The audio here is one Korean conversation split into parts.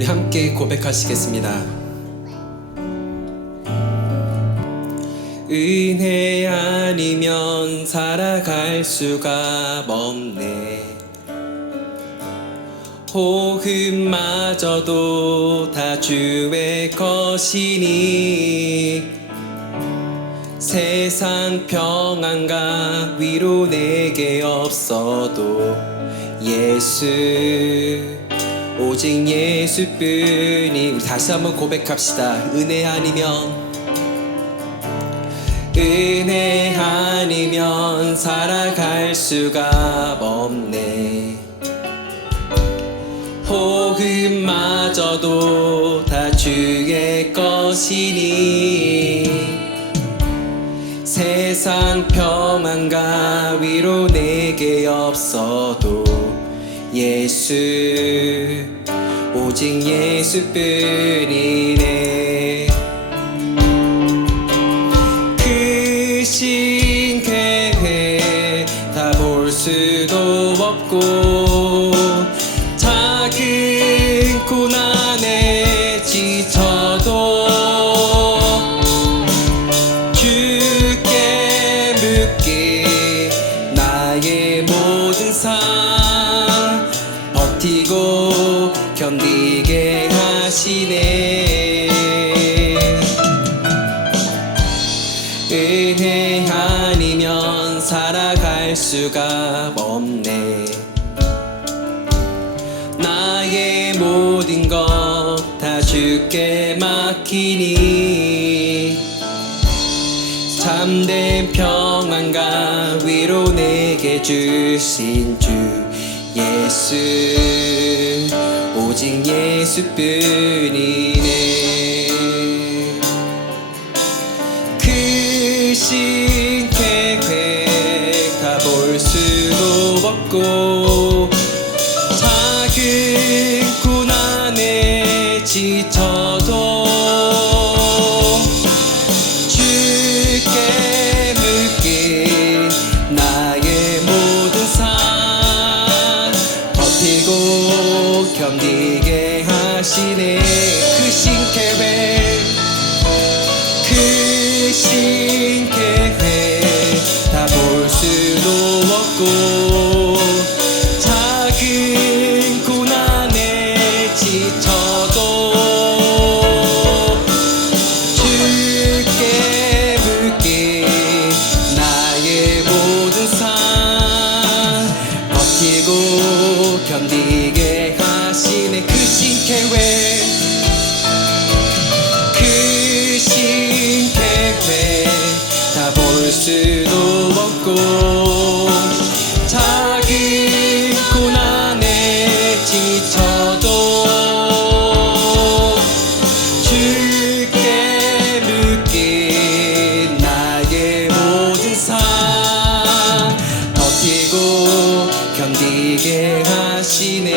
우리 함께 고백하시겠습니다. 은혜 아니면 살아갈 수가 없네. 호흡마저도 다 주의 것이니 세상 평안과 위로 내게 없어도 예수, 오직 예수뿐이. 우리 다시 한번 고백합시다. 은혜 아니면 살아갈 수가 없네. 호흡마저도 다 주의 것이니 세상 평안과 위로 내게 없어도 예수, 오직 예수뿐이네. 크신 계획 다 볼 수도 없고 작은 고난에 지쳐도 주께 묻기 나의 모든 삶 버티고 견디게 하시네. 은혜 아니면 살아갈 수가 없네. 나의 모든 것 다 주께 맡기니 참된 평안과 위로 내게 주신 주 예수, 오직 예수뿐이네. 크신 계획 다 볼 수도 없고 작은 고난에 지쳐도 주께 묻기 나의 모든 삶 버티고 견디게 하시네. 크신 계획 다 볼 수도 없고 작은 고난에 지쳐도 주께 묻기 나의 모든 삶 버티고 견디게 하시네. 크신 계획 다 볼 수도 없고 작은 고난에 지쳐도 주께 묻기 나의 모든 삶 버티고 견디게 하시네.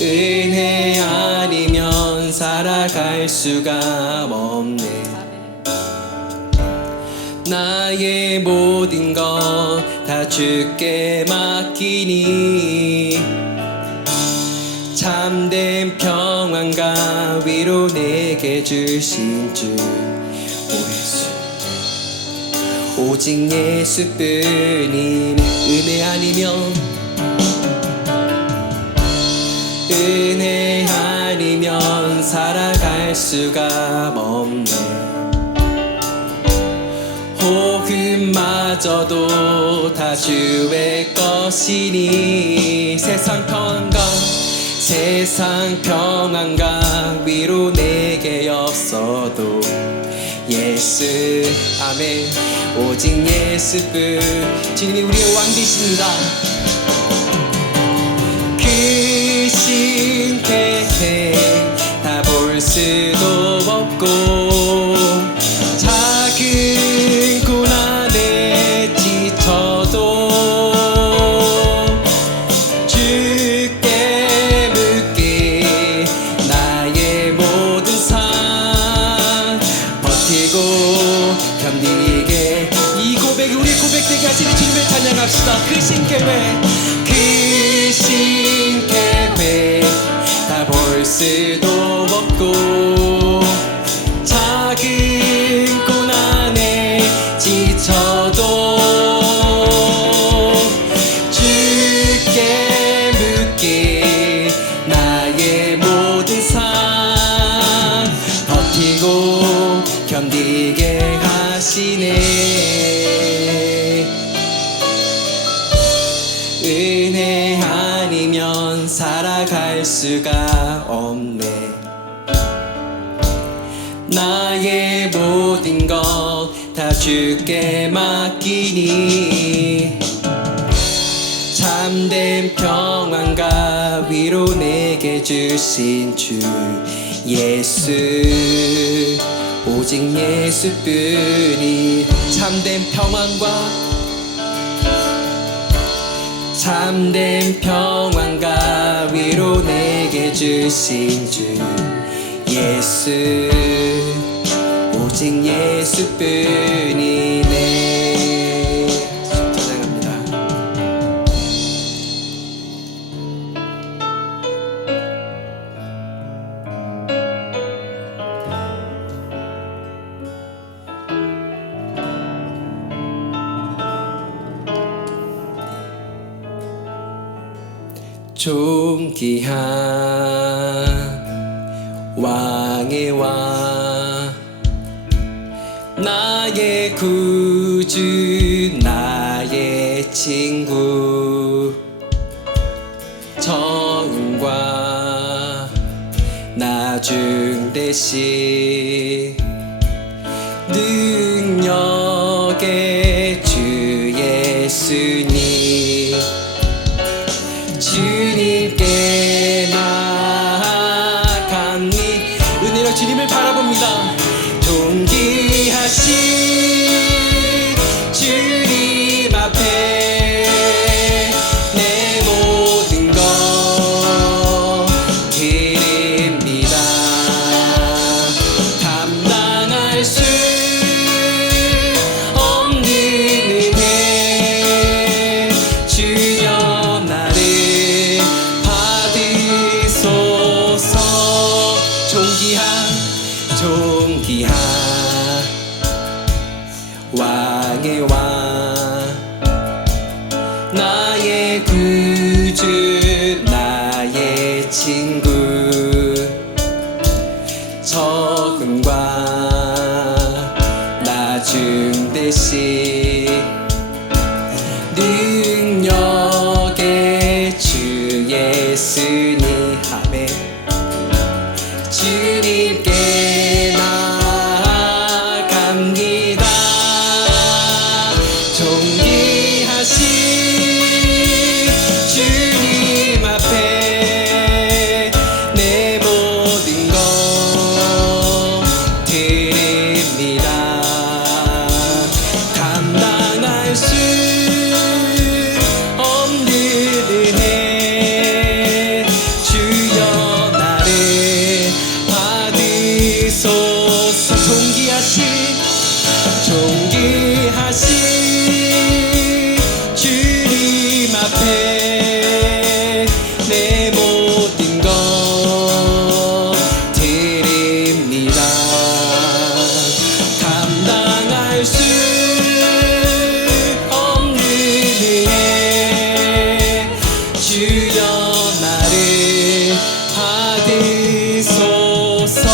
은혜 아니면 살아갈 수가 없네. 나의 모든 것 다 주께 맡기니 참된 평안과 위로 내게 주신 주 예수, 오직 예수뿐이네. 은혜 아니면 살아갈 수가 없네. 호흡마저도 다 주의 것이니 세상 평안과 위로 내게 없어도 예수, 아멘, 오직 예수뿐. 주님이 우리의 왕 되십니다. 크신 계획 다 볼 수도 없고 작은 고난에 지쳐도 주께 묻기 나의 모든 삶 버티고 견디게. 이 고백이 우리 고백되게 하시는 주님을 찬양합시다. 크신 계획 크신 계획 다 볼 수도 없고 작은 고난에 지쳐도 주께 묻기 나의 모든 삶 버티고 견디게 하시네. 은혜 아니면 살아갈 수가 없네. 나의 모든 것 다 주께 맡기니 참된 평안과 위로 내게 주신 주 예수 오직 예수뿐이 참된 평안과 위로 내게 주신 주 예수 오직 예수뿐이네. 찬양합니다. 존귀한 왕의 왕 나의 구주 나의 친구 정과 나중 대신 능력의 주 예수님 주님께 나아가니 은혜로 주님을 바라봅니다. 존귀하신 주님 앞에 내 모든 것 드립니다. 감당할 수 없는 은혜 주여 나를 받으소서. 존귀한 왕의 왕 나의 구주 나의 친구 적음과 나중 대신 능력의 주 예수님 아멘. 주님께 나아갑니다. 존귀하신 주님 앞에 내 모든 것 드립니다. 감당할 수 없는 은혜 주여 나를 받으소서. 존귀하신 주님 앞에 내 모든 것 드립니다. 감당할 수 없는 은혜 주여 나를 받으소서.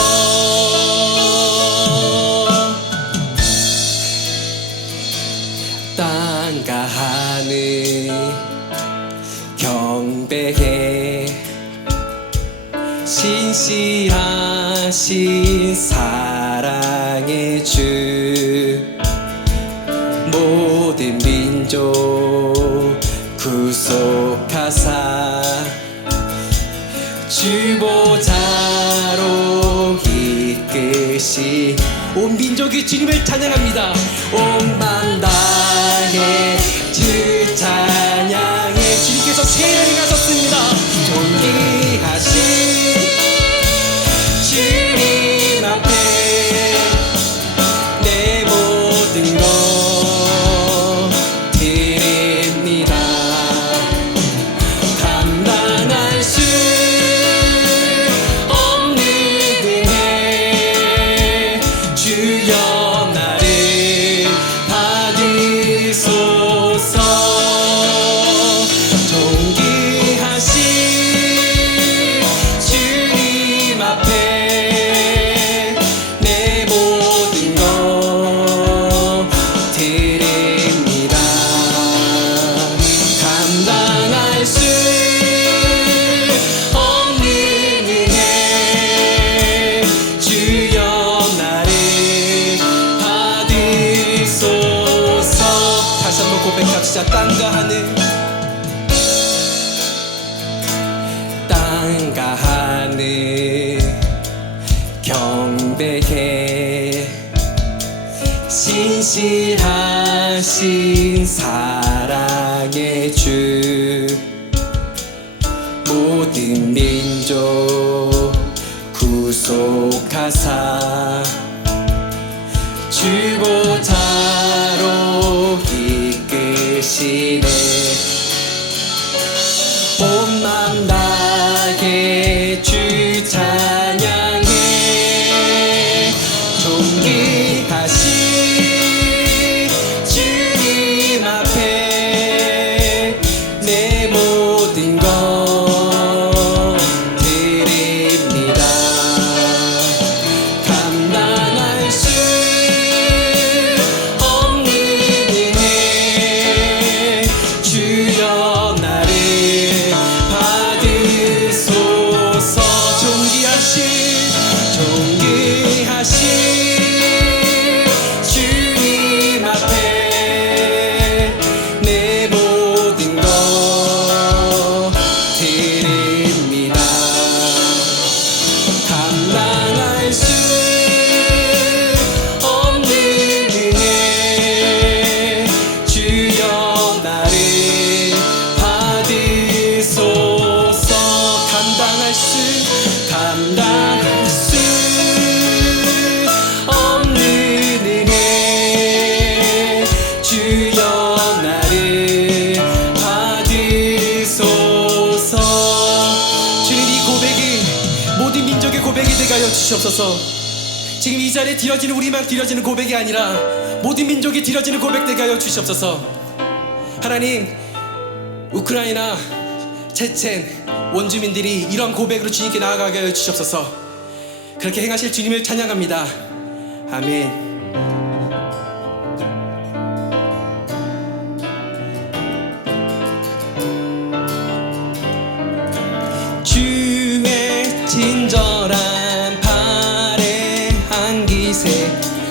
땅과 하늘 경배해 신실하신 사랑의 주 모든 민족 구속하사 주보자로 이끄시. 온 민족이 주님을 찬양합니다. 온 만당의 주 찬양해. 주님께서 세례를 가셨습니다. 존귀하신 주님 앞에 내 모든 것 드립니다. 고백합시다. 땅과 하늘, 땅과 하늘 경배해. 신실하신 사랑의 주, 모든 민족 구속하사 주보좌로 이끄시네. 온 맘 다해 주 찬양해. 존귀하신 주님 앞에 내 모든 것 드립니다. 감당할 수 없는 은혜, 주여 나를 받으소서. 존귀하신 주님 앞에 내 모든 것 드립니다. 감당할 수 없는 은혜, 주여 나를 받으소서. 감당할 수 없는 은혜, 주여 나를 받으소서. 주님, 이 고백이 모든 민족의 고백이 되게 하여 주시옵소서. 지금 이 자리에 드려지는 우리만 드려지는 고백이 아니라 모든 민족이 드려지는 고백 되게 하여 주시옵소서. 하나님, 우크라이나, 체첸 원주민들이 이런 고백으로 주님께 나아가게 하여 주시옵소서. 그렇게 행하실 주님을 찬양합니다. 아멘. 주의 친절한 팔에 안기세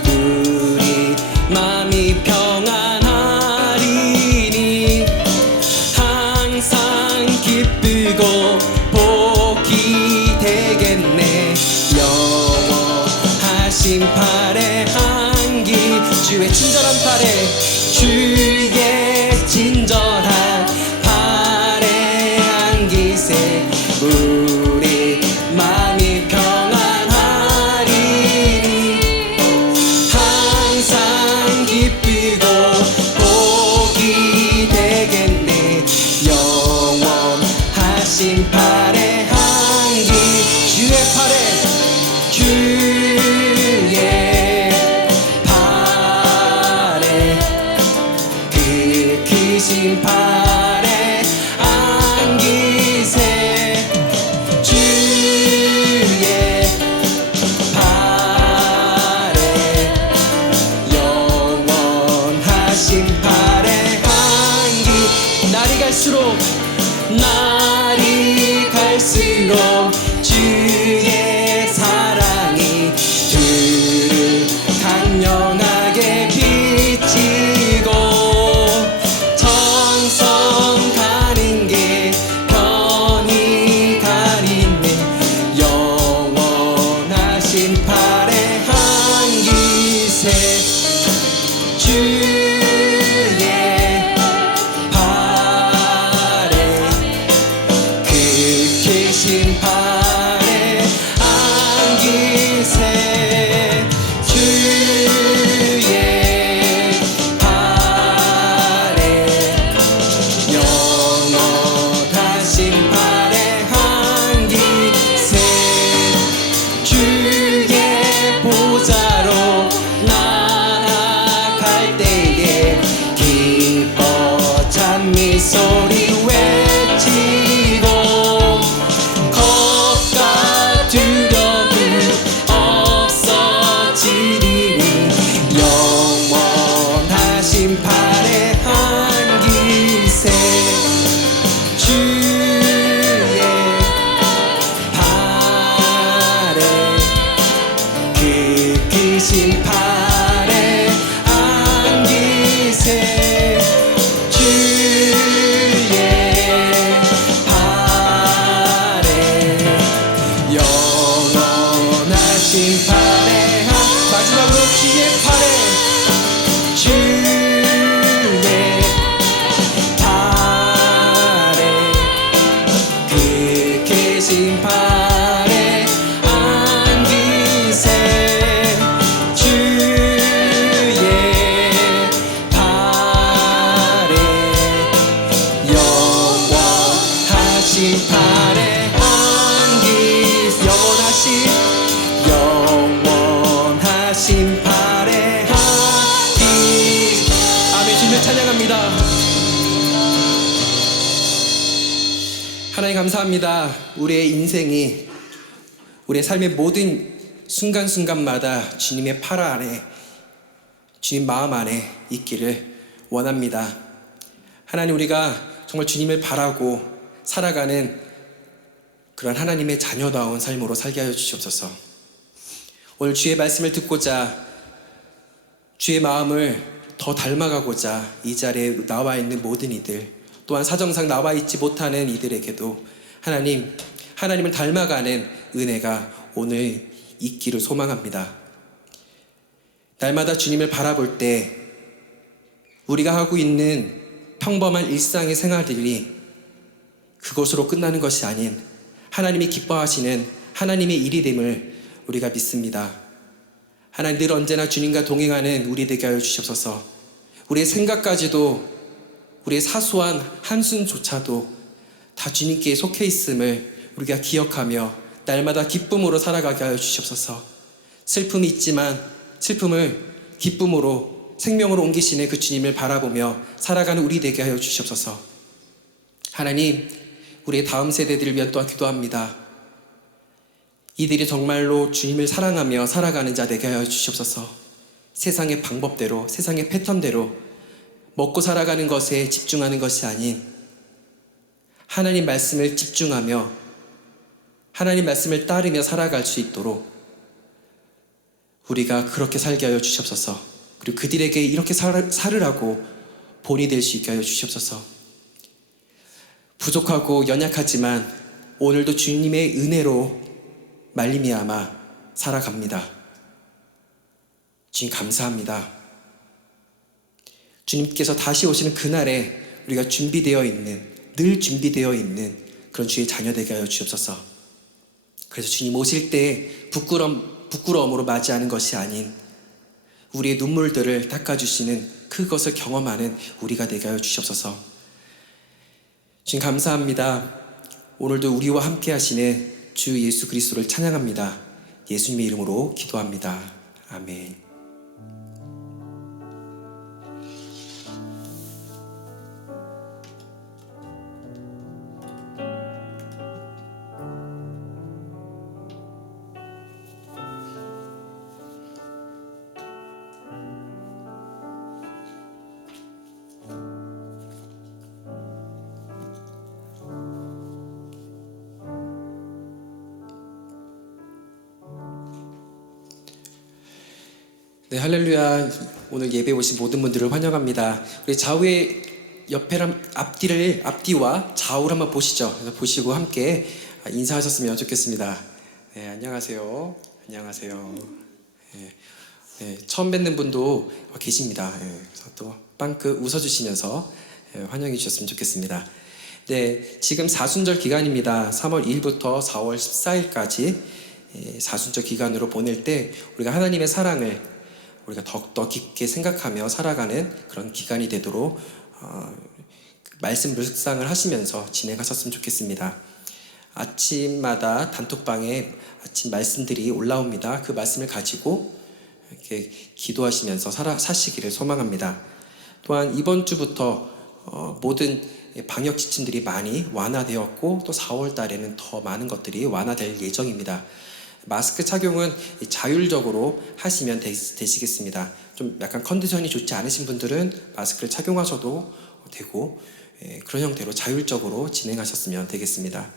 우리 마음이 평안하리니. 항상 기쁘고 복이 되겠네. 영원하신 팔에 안기. 주의 친절한 팔에, 주의 친절한 팔에 안기세 우리 마음이 평안하리니. 항상 기쁘고 복이 되겠네. 영원하신 팔에 안기. 주의 팔에, 주의 팔에, 그 크신 팔에 안기세. 주의 팔에, 영원하신 팔에 안기. 날이 갈수록 주의 사랑이 주를 강렬하게 비치고 정성 가는 게 편히 가리네. 영원하신 팔에 안기세. 주의 팔에, 그 크신 팔에 하나님 감사합니다. 우리의 인생이, 우리의 삶의 모든 순간순간마다 주님의 팔 아래, 주님 마음 안에 있기를 원합니다. 하나님, 우리가 정말 주님을 바라고 살아가는 그런 하나님의 자녀다운 삶으로 살게 하여 주시옵소서. 오늘 주의 말씀을 듣고자, 주의 마음을 더 닮아가고자 이 자리에 나와 있는 모든 이들, 또한 사정상 나와 있지 못하는 이들에게도 하나님을 닮아가는 은혜가 오늘 있기를 소망합니다. 날마다 주님을 바라볼 때 우리가 하고 있는 평범한 일상의 생활들이 그것으로 끝나는 것이 아닌 하나님이 기뻐하시는 하나님의 일이 됨을 우리가 믿습니다. 하나님, 늘 언제나 주님과 동행하는 우리 되게 하여 주시옵소서. 우리의 생각까지도, 우리의 사소한 한순조차도 다 주님께 속해 있음을 우리가 기억하며 날마다 기쁨으로 살아가게 하여 주시옵소서. 슬픔이 있지만 슬픔을 기쁨으로, 생명으로 옮기시는 그 주님을 바라보며 살아가는 우리 되게 하여 주시옵소서. 하나님, 우리의 다음 세대들을 위해 또한 기도합니다. 이들이 정말로 주님을 사랑하며 살아가는 자 되게 하여 주시옵소서. 세상의 방법대로, 세상의 패턴대로 먹고 살아가는 것에 집중하는 것이 아닌 하나님 말씀을 집중하며 하나님 말씀을 따르며 살아갈 수 있도록 우리가 그렇게 살게 하여 주시옵소서. 그리고 그들에게 이렇게 살으라고 본이 될 수 있게 하여 주시옵소서. 부족하고 연약하지만 오늘도 주님의 은혜로 말미암아 살아갑니다. 주님 감사합니다. 주님께서 다시 오시는 그날에 우리가 늘 준비되어 있는 그런 주의 자녀 되게 하여 주옵소서. 그래서 주님 오실 때 부끄러움으로 맞이하는 것이 아닌 우리의 눈물들을 닦아주시는 그것을 경험하는 우리가 되게 하여 주옵소서. 주님 감사합니다. 오늘도 우리와 함께 하시는 주 예수 그리스도를 찬양합니다. 예수님의 이름으로 기도합니다. 아멘. 네, 할렐루야. 오늘 예배 오신 모든 분들을 환영합니다. 우리 좌우의 옆에랑 앞뒤와 좌우를 한번 보시죠. 그래서 보시고 함께 인사하셨으면 좋겠습니다. 네, 안녕하세요. 안녕하세요. 네, 처음 뵙는 분도 계십니다. 그래서 또 빵긋 웃어주시면서 환영해 주셨으면 좋겠습니다. 네, 지금 사순절 기간입니다. 3월 1일부터 4월 14일까지 사순절 기간으로 보낼 때 우리가 하나님의 사랑을 우리가 더욱더 깊게 생각하며 살아가는 그런 기간이 되도록 말씀 묵상을 하시면서 진행하셨으면 좋겠습니다. 아침마다 단톡방에 아침 말씀들이 올라옵니다. 그 말씀을 가지고 이렇게 기도하시면서 사시기를 소망합니다. 또한 이번 주부터 모든 방역 지침들이 많이 완화되었고 또 4월 달에는 더 많은 것들이 완화될 예정입니다. 마스크 착용은 자율적으로 하시면 되시겠습니다. 좀 약간 컨디션이 좋지 않으신 분들은 마스크를 착용하셔도 되고 그런 형태로 자율적으로 진행하셨으면 되겠습니다.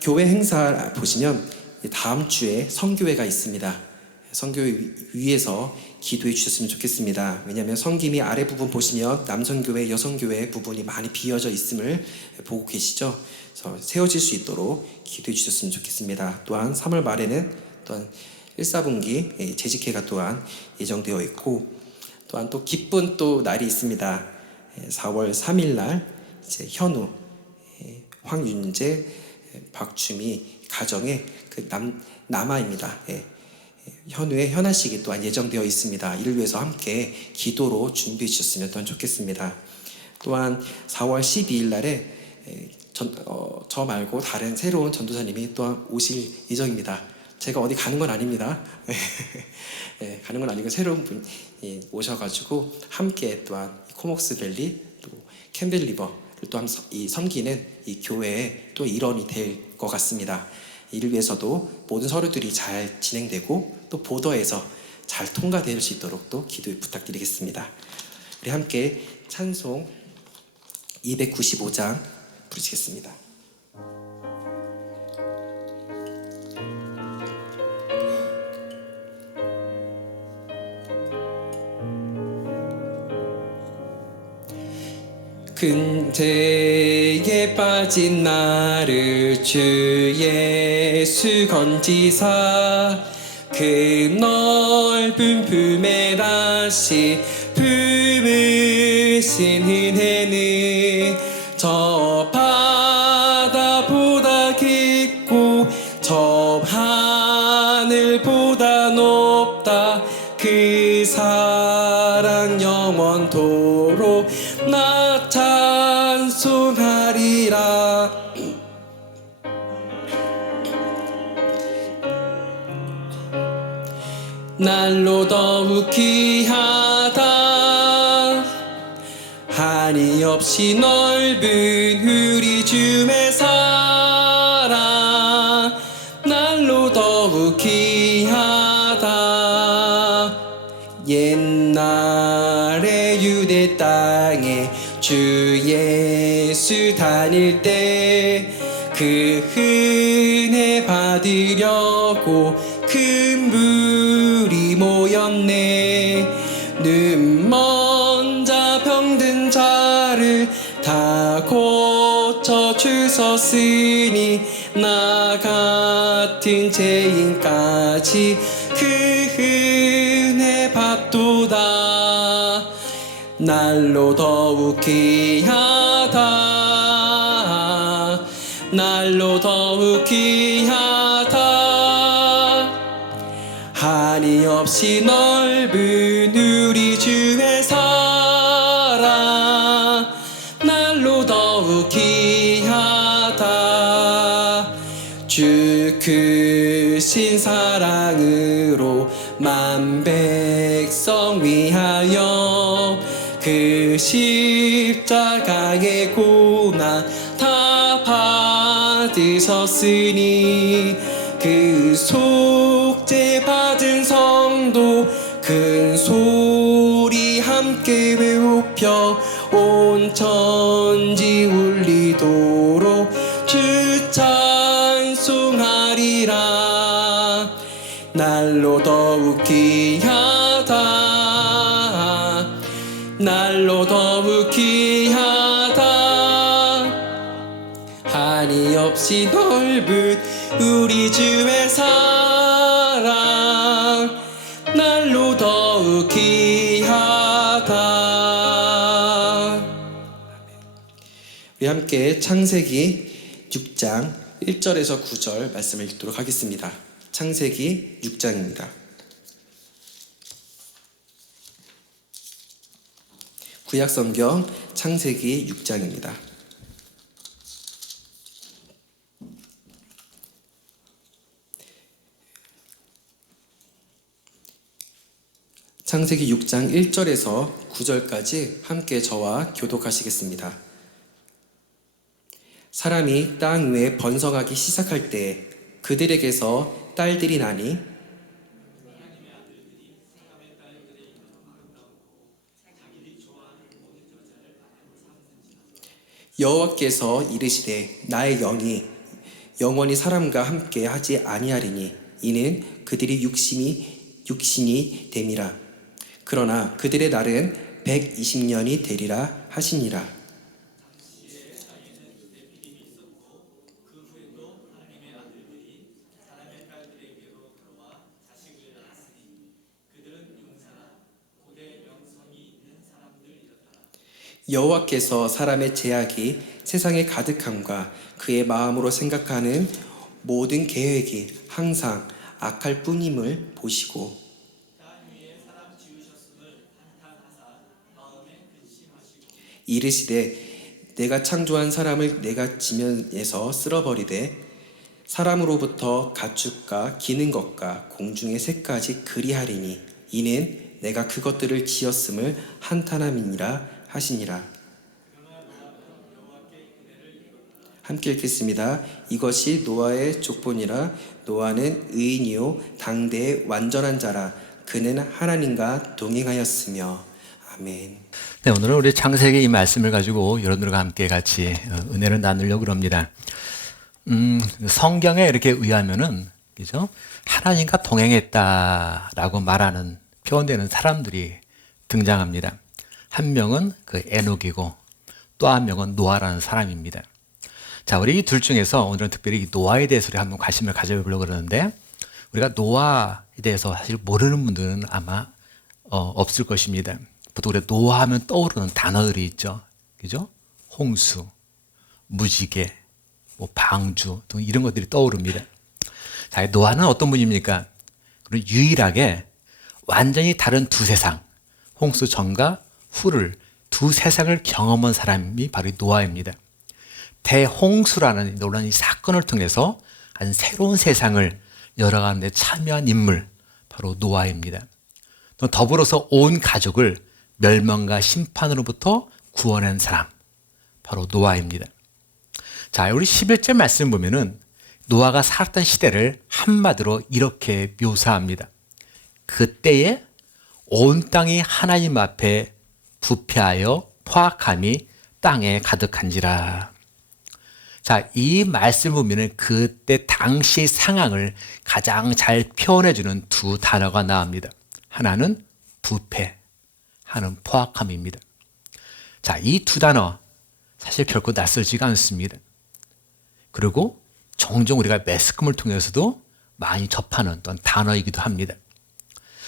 교회 행사 보시면 다음 주에 성교회가 있습니다. 성교회 위에서 기도해 주셨으면 좋겠습니다. 왜냐하면 성김이 아래 부분 보시면 남성교회, 여성교회 부분이 많이 비어져 있음을 보고 계시죠. 그래서 세워질 수 있도록 기도해 주셨으면 좋겠습니다. 또한 3월 말에는 또한 1사분기 재직회가 또한 예정되어 있고 또한 또 기쁜 또 날이 있습니다. 4월 3일 날 이제 현우, 황윤재, 박주미 가정의 그 남아입니다. 현우의 현아식이 또한 예정되어 있습니다. 이를 위해서 함께 기도로 준비해 주셨으면 또한 좋겠습니다. 또한 4월 12일 날에 저 말고 다른 새로운 전도사님이 또한 오실 예정입니다. 제가 어디 가는 건 아닙니다. 예, 가는 건 아니고 새로운 분이 오셔가지고 함께 또한 코목스 밸리 또 캠벨 리버를 또한 섬기는 이 교회의 또 일원이 될 것 같습니다. 이를 위해서도 모든 서류들이 잘 진행되고 또 보더에서 잘 통과될 수 있도록 또 기도 부탁드리겠습니다. 우리 함께 찬송 295장 부르시겠습니다. 근태에 빠진 나를 주 예수 건지사 그 넓은 품에 다시 품으신 은혜는 저 바다보다 깊고 저 하늘보다 높다. 그 사랑 영원토록 나 찬송하리라. 날로 더욱 귀하다. 한이 없이 넓은 우리 주의 사랑 날로 더욱 귀하다. 옛날에 유대 땅에 주 예수 다닐 때 그 은혜 받으려고 큰 무리 모였네. 눈먼 자 병든 자를 다 고쳐 주셨으니 나 같은 죄인까지 그 은혜 받도다. 날로 더욱 귀하다. 날로 더욱 귀하다. 한이 없이 넓은 우리 주의 사랑 날로 더욱 귀하다. 주 크신 사랑으로 만 백성 위하여 그 십자가의 고난 다 받으셨으니 그 속죄 받은 성도 큰 소리 함께 외웁혀 온 천지 울리도록 주 찬송하리라. 날로 더욱 귀하다. 날로 더욱 귀하다. 한이 없이 넓은 우리 주의 사랑 날로 더욱 귀하다. 우리 함께 창세기 6장 1절에서 9절 말씀을 읽도록 하겠습니다. 창세기 6장입니다. 구약성경 창세기 6장입니다. 창세기 6장 1절에서 9절까지 함께 저와 교독하시겠습니다. 사람이 땅 위에 번성하기 시작할 때 그들에게서 딸들이 나니 여호와께서 이르시되 나의 영이 영원히 사람과 함께 하지 아니하리니 이는 그들이 육신이 됨이라. 그러나 그들의 날은 120년이 되리라 하시니라. 여호와께서 사람의 죄악이 세상에 가득함과 그의 마음으로 생각하는 모든 계획이 항상 악할 뿐임을 보시고 이르시되 내가 창조한 사람을 내가 지면에서 쓸어버리되 사람으로부터 가축과 기는 것과 공중의 새까지 그리하리니 이는 내가 그것들을 지었음을 한탄함이니라 하시니라. 함께 읽겠습니다. 이것이 노아의 족본이라. 노아는 의인이요 당대의 완전한 자라. 그는 하나님과 동행하였으며. 아멘. 네, 오늘은 우리 창세기 이 말씀을 가지고 여러분들과 함께 같이 은혜를 나누려고 합니다. 성경에 이렇게 의하면은, 그죠? 하나님과 동행했다라고 말하는, 표현되는 사람들이 등장합니다. 한 명은 그 에녹이고 또 한 명은 노아라는 사람입니다. 자, 우리 이 둘 중에서 오늘은 특별히 노아에 대해서 한번 관심을 가져보려고 그러는데, 우리가 노아에 대해서 사실 모르는 분들은 아마 없을 것입니다. 보통 우리가 노아하면 떠오르는 단어들이 있죠. 그죠? 홍수, 무지개, 뭐 방주 등 이런 것들이 떠오릅니다. 자, 노아는 어떤 분입니까? 그리고 유일하게 완전히 다른 두 세상, 홍수 전과 후를 두 세상을 경험한 사람이 바로 노아입니다. 대홍수라는 놀라운 이 사건을 통해서 한 새로운 세상을 열어가는 데 참여한 인물, 바로 노아입니다. 또 더불어서 온 가족을 멸망과 심판으로부터 구원한 사람, 바로 노아입니다. 자, 우리 11절 말씀 보면은 노아가 살았던 시대를 한마디로 이렇게 묘사합니다. 그때에 온 땅이 하나님 앞에 부패하여 포악함이 땅에 가득한지라. 자, 이 말씀 보면은 그때 당시 상황을 가장 잘 표현해주는 두 단어가 나옵니다. 하나는 부패, 하나는 포악함입니다. 자, 이 두 단어 사실 결코 낯설지가 않습니다. 그리고 종종 우리가 매스컴을 통해서도 많이 접하는 어떤 단어이기도 합니다.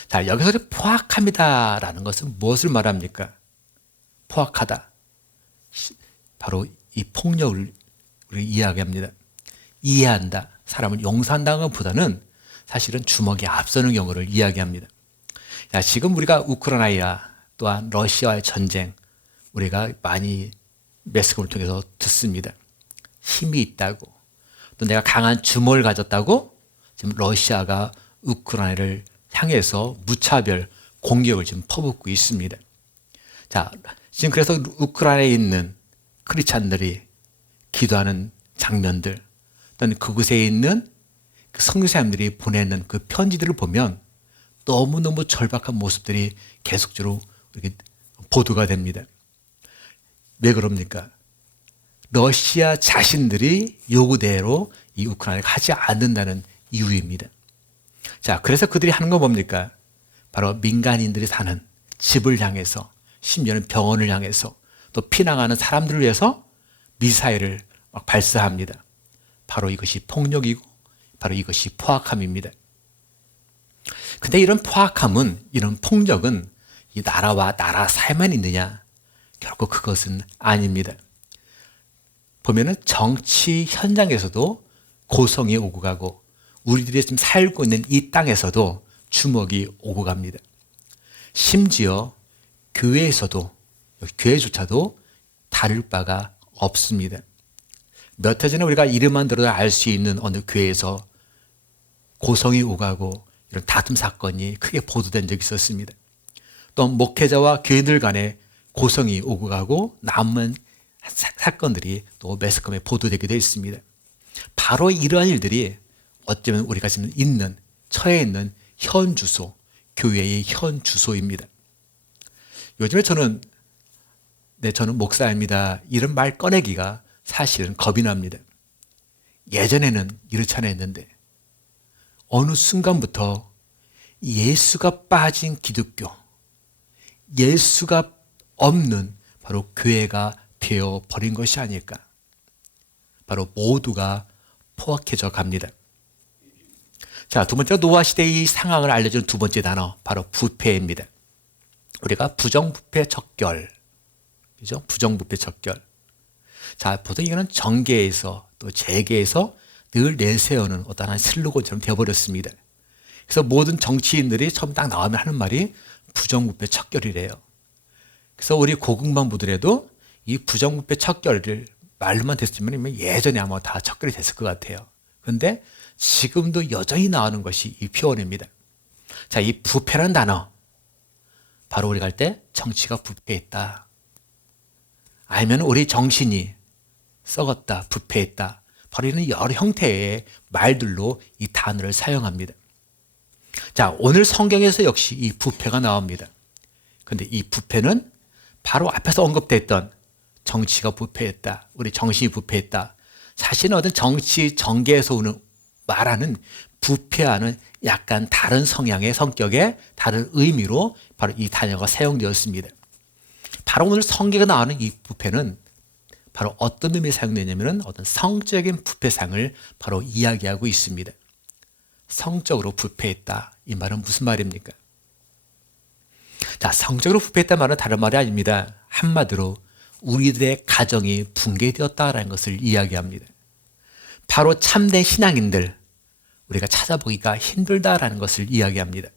자, 여기서 포악함이다라는 것은 무엇을 말합니까? 포악하다. 바로 이 폭력을 우리 이야기합니다. 이해한다. 사람을 용서한다는 것보다는 사실은 주먹이 앞서는 경우를 이야기합니다. 자, 지금 우리가 우크라이나 또한 러시아의 전쟁 우리가 많이 매스컴을 통해서 듣습니다. 힘이 있다고, 또 내가 강한 주먹을 가졌다고 지금 러시아가 우크라이나를 향해서 무차별 공격을 지금 퍼붓고 있습니다. 자, 지금 그래서 우크라이나에 있는 크리스찬들이 기도하는 장면들, 또는 그곳에 있는 그 선교사님들이 보내는 그 편지들을 보면 너무너무 절박한 모습들이 계속적으로 이렇게 보도가 됩니다. 왜 그럽니까? 러시아 자신들이 요구대로 이 우크라이나를 하지 않는다는 이유입니다. 자, 그래서 그들이 하는 건 뭡니까? 바로 민간인들이 사는 집을 향해서, 심지어는 병원을 향해서, 또 피난하는 사람들을 위해서 미사일을 막 발사합니다. 바로 이것이 폭력이고 바로 이것이 포악함입니다. 근데 이런 포악함은, 이런 폭력은 이 나라와 나라 사이만 있느냐? 결국 그것은 아닙니다. 보면은 정치 현장에서도 고성이 오고 가고, 우리들이 지금 살고 있는 이 땅에서도 주먹이 오고 갑니다. 심지어 교회에서도, 교회조차도 다를 바가 없습니다. 몇 해 전에 우리가 이름만 들어도 알 수 있는 어느 교회에서 고성이 오가고 이런 다툼 사건이 크게 보도된 적이 있었습니다. 또 목회자와 교회들 간에 고성이 오고 가고 남은 사건들이 또 매스컴에 보도되기도 했습니다. 바로 이러한 일들이 어쩌면 우리가 지금 처해 있는 현 주소, 교회의 현 주소입니다. 요즘에 저는 목사입니다, 이런 말 꺼내기가 사실은 겁이 납니다. 예전에는 이렇지 않았는데 어느 순간부터 예수가 빠진 기독교, 예수가 없는 바로 교회가 되어버린 것이 아닐까. 바로 모두가 포악해져 갑니다. 자, 두 번째로 노아 시대의 상황을 알려주는 두 번째 단어, 바로 부패입니다. 우리가 부정부패 척결, 그죠? 부정부패 척결. 자, 보통 이거는 정계에서 또 재계에서 늘 내세우는 어떤 한 슬로건처럼 되어버렸습니다. 그래서 모든 정치인들이 처음 딱 나오면 하는 말이 부정부패 척결이래요. 그래서 우리 고국만 보더라도 이 부정부패 척결을 말로만 됐으면 예전에 아마 다 척결이 됐을 것 같아요. 그런데 지금도 여전히 나오는 것이 이 표현입니다. 자, 이 부패라는 단어, 바로 우리가 할 때 정치가 부패했다, 아니면 우리 정신이 썩었다, 부패했다, 바로 이런 여러 형태의 말들로 이 단어를 사용합니다. 자, 오늘 성경에서 역시 이 부패가 나옵니다. 그런데 이 부패는 바로 앞에서 언급됐던 정치가 부패했다, 우리 정신이 부패했다, 사실은 어떤 정치 정계에서 오는 말하는 부패와는 약간 다른 성향의 성격의 다른 의미로 바로 이 단어가 사용되었습니다. 바로 오늘 성경에 나오는 이 부패는 바로 어떤 의미에 사용되냐면 어떤 성적인 부패상을 바로 이야기하고 있습니다. 성적으로 부패했다, 이 말은 무슨 말입니까? 자, 성적으로 부패했다는 말은 다른 말이 아닙니다. 한마디로 우리들의 가정이 붕괴되었다라는 것을 이야기합니다. 바로 참된 신앙인들, 우리가 찾아보기가 힘들다라는 것을 이야기합니다.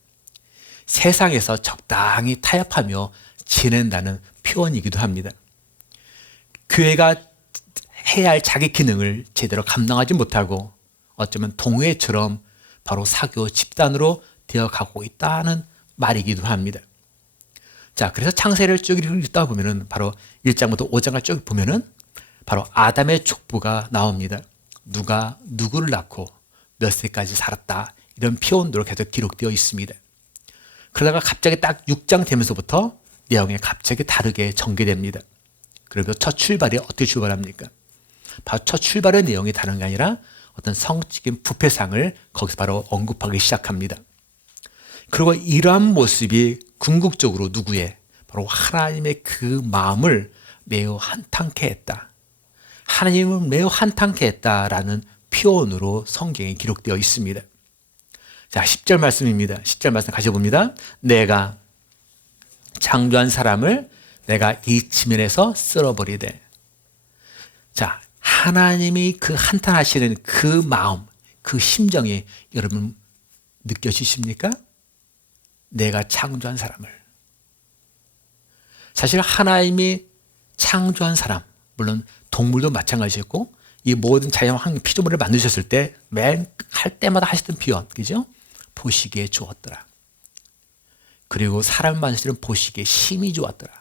세상에서 적당히 타협하며 지낸다는 표현이기도 합니다. 교회가 해야 할 자기 기능을 제대로 감당하지 못하고 어쩌면 동회처럼 바로 사교 집단으로 되어가고 있다는 말이기도 합니다. 자, 그래서 창세를 쭉 읽다 보면은 바로 1장부터 5장을 쭉 보면은 바로 아담의 족보가 나옵니다. 누가 누구를 낳고 몇 세까지 살았다, 이런 표현으로 계속 기록되어 있습니다. 그러다가 갑자기 딱 6장 되면서부터 내용이 갑자기 다르게 전개됩니다. 그러면 첫 출발이 어떻게 출발합니까? 바로 첫 출발의 내용이 다른 게 아니라 어떤 성적인 부패상을 거기서 바로 언급하기 시작합니다. 그리고 이러한 모습이 궁극적으로 누구의? 바로 하나님의 그 마음을 매우 한탄케 했다, 하나님을 매우 한탄케 했다라는 표현으로 성경에 기록되어 있습니다. 자, 10절 말씀입니다. 10절 말씀 같이 봅니다. 내가 창조한 사람을 내가 이 지면에서 쓸어버리되. 자, 하나님이 그 한탄하시는 그 마음, 그 심정이 여러분 느껴지십니까? 내가 창조한 사람을. 사실 하나님이 창조한 사람, 물론 동물도 마찬가지였고 이 모든 자연 환경 피조물을 만드셨을 때 맨 할 때마다 하시던 표현, 그죠? 보시기에 좋았더라. 그리고 사람 만드시는 보시기에 심히 좋았더라.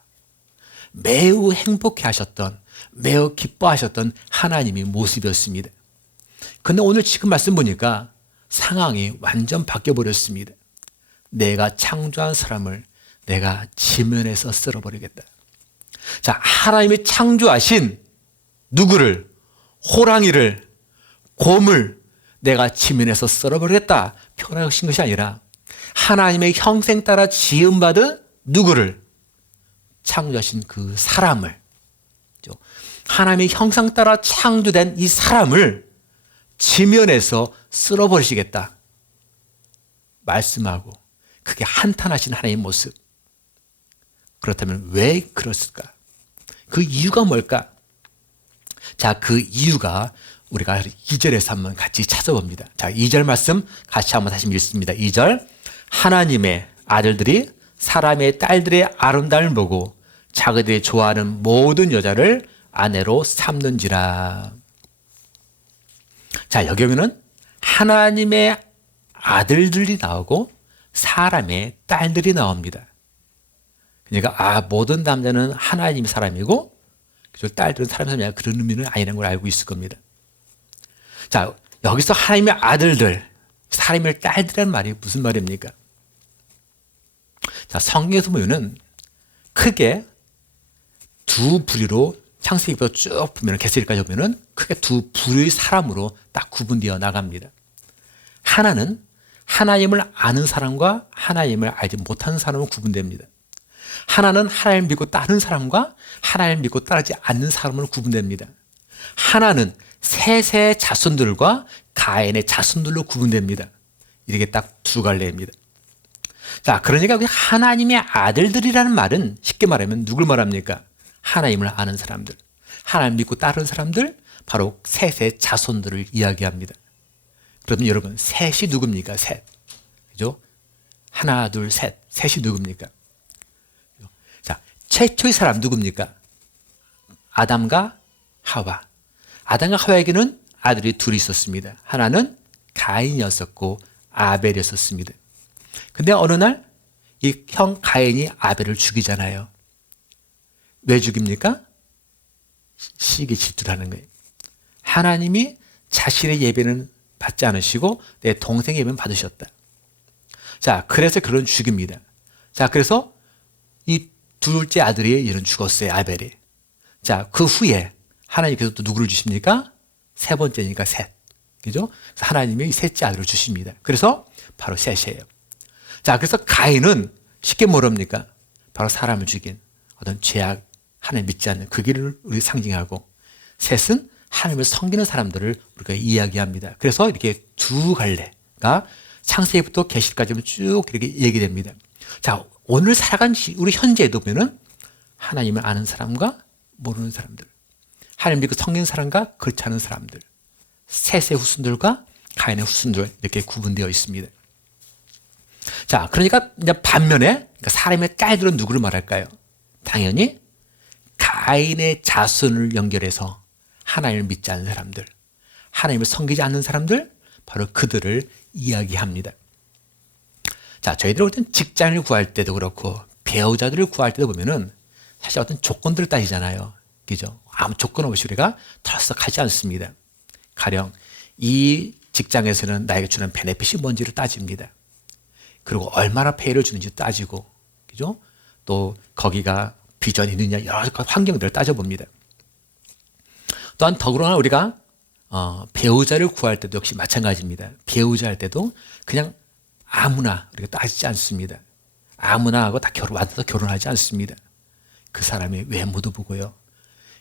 매우 행복해 하셨던, 매우 기뻐하셨던 하나님의 모습이었습니다. 그런데 오늘 지금 말씀 보니까 상황이 완전 바뀌어버렸습니다. 내가 창조한 사람을 내가 지면에서 쓸어버리겠다. 자, 하나님이 창조하신 누구를? 호랑이를, 곰을 내가 지면에서 쓸어버리겠다 표현하신 것이 아니라 하나님의 형생 따라 지음받은 누구를? 창조하신 그 사람을, 하나님의 형상 따라 창조된 이 사람을 지면에서 쓸어버리시겠다 말씀하고, 그게 한탄하신 하나님의 모습. 그렇다면 왜 그랬을까? 그 이유가 뭘까? 자, 그 이유가 우리가 2절에서 한번 같이 찾아봅니다. 자, 2절 말씀 같이 한번 다시 읽습니다. 2절. 하나님의 아들들이 사람의 딸들의 아름다움을 보고 자기들이 좋아하는 모든 여자를 아내로 삼는지라. 자, 여기 보면은 하나님의 아들들이 나오고 사람의 딸들이 나옵니다. 그러니까 모든 남자는 하나님의 사람이고 딸들은 사람의 사람이 아니라 그런 의미는 아니라는 걸 알고 있을 겁니다. 자, 여기서 하나님의 아들들, 사람의 딸들이라는 말이 무슨 말입니까? 자, 성경에서 보면은 크게 두 부류로 창세기부터 쭉 보면 계시록까지 보면은 크게 두 부류의 사람으로 딱 구분되어 나갑니다. 하나는 하나님을 아는 사람과 하나님을 알지 못하는 사람으로 구분됩니다. 하나는 하나님을 믿고 따르는 사람과 하나님을 믿고 따르지 않는 사람으로 구분됩니다. 하나는 셋의 자손들과 가인의 자손들로 구분됩니다. 이렇게 딱 두 갈래입니다. 자, 그러니까 하나님의 아들들이라는 말은 쉽게 말하면 누굴 말합니까? 하나님을 아는 사람들, 하나님을 믿고 따르는 사람들, 바로 셋의 자손들을 이야기합니다. 그러면 여러분, 셋이 누굽니까? 셋. 그죠? 하나, 둘, 셋. 셋이 누굽니까? 자, 최초의 사람 누굽니까? 아담과 하와. 아담과 하와에게는 아들이 둘이 있었습니다. 하나는 가인이었었고 아벨이었었습니다. 근데 어느 날 이 형 가인이 아벨을 죽이잖아요. 왜 죽입니까? 시기 질투라는 거예요. 하나님이 자신의 예배는 받지 않으시고 내 동생의 예배는 받으셨다. 자, 그래서 그런 죽입니다. 자, 그래서 이 둘째 아들이 이런 죽었어요, 아벨이. 자, 그 후에 하나님께서 또 누구를 주십니까? 세 번째니까 셋. 그죠? 그래서 하나님이 셋째 아들을 주십니다. 그래서 바로 셋이에요. 자, 그래서 가인은 쉽게 뭐랍니까? 바로 사람을 죽인 어떤 죄악, 하나님 믿지 않는 그 길을 우리 상징하고, 셋은 하나님을 섬기는 사람들을 우리가 이야기합니다. 그래서 이렇게 두 갈래가 창세기부터 계시까지 쭉 이렇게 얘기됩니다. 자, 오늘 살아간 우리 현재에도 보면은 하나님을 아는 사람과 모르는 사람들, 하나님 믿고 섬기는 사람과 그렇지 않은 사람들, 셋의 후손들과 가인의 후손들 이렇게 구분되어 있습니다. 자, 그러니까 이제 반면에 그러니까 사람의 딸들은 누구를 말할까요? 당연히 가인의 자손을 연결해서 하나님을 믿지 않는 사람들, 하나님을 섬기지 않는 사람들, 바로 그들을 이야기합니다. 자, 저희들 어떤 직장을 구할 때도 그렇고 배우자들을 구할 때도 보면은 사실 어떤 조건들을 따지잖아요. 그죠? 아무 조건 없이 우리가 털썩하지 않습니다. 가령 이 직장에서는 나에게 주는 베네핏이 뭔지를 따집니다. 그리고 얼마나 페이를 주는지 따지고, 그죠? 또 거기가 비전이 있느냐 여러 가지 환경들을 따져봅니다. 또한 더불어나 우리가 배우자를 구할 때도 역시 마찬가지입니다. 배우자 할 때도 그냥 아무나 우리가 따지지 않습니다. 아무나 하고 다 와서 결혼하지 않습니다. 그 사람의 외모도 보고요.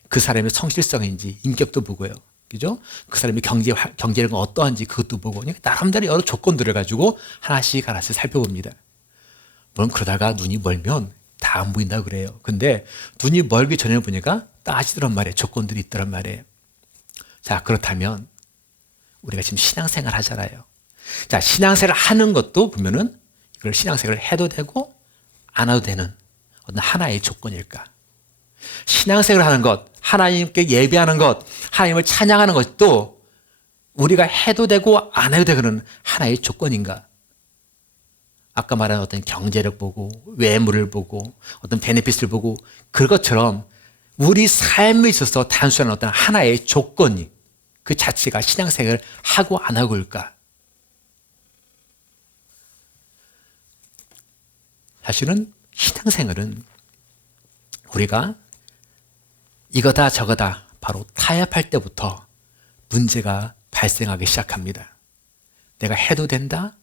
그 사람의 성실성인지 인격도 보고요. 그죠? 그 사람의 경제력은 어떠한지 그것도 보고, 그러니까 나름대로 여러 조건들을 가지고 하나씩 살펴봅니다. 물론 그러다가 눈이 멀면 다 안 보인다 그래요. 근데 눈이 멀기 전에 보니까 따지더란 말이에요. 조건들이 있더란 말이에요. 자, 그렇다면 우리가 지금 신앙생활 하잖아요. 자, 신앙생활 하는 것도 보면은 이걸 신앙생활을 해도 되고 안 해도 되는 어떤 하나의 조건일까? 신앙생활을 하는 것, 하나님께 예배하는 것, 하나님을 찬양하는 것도 우리가 해도 되고 안 해도 되는 하나의 조건인가? 아까 말한 어떤 경제력 보고 외모를 보고 어떤 베네핏을 보고 그것처럼 우리 삶에 있어서 단순한 어떤 하나의 조건이 그 자체가 신앙생활을 하고 안 하고일까? 사실은 신앙생활은 우리가 이거다 저거다 바로 타협할 때부터 문제가 발생하기 시작합니다. 내가 해도 된다?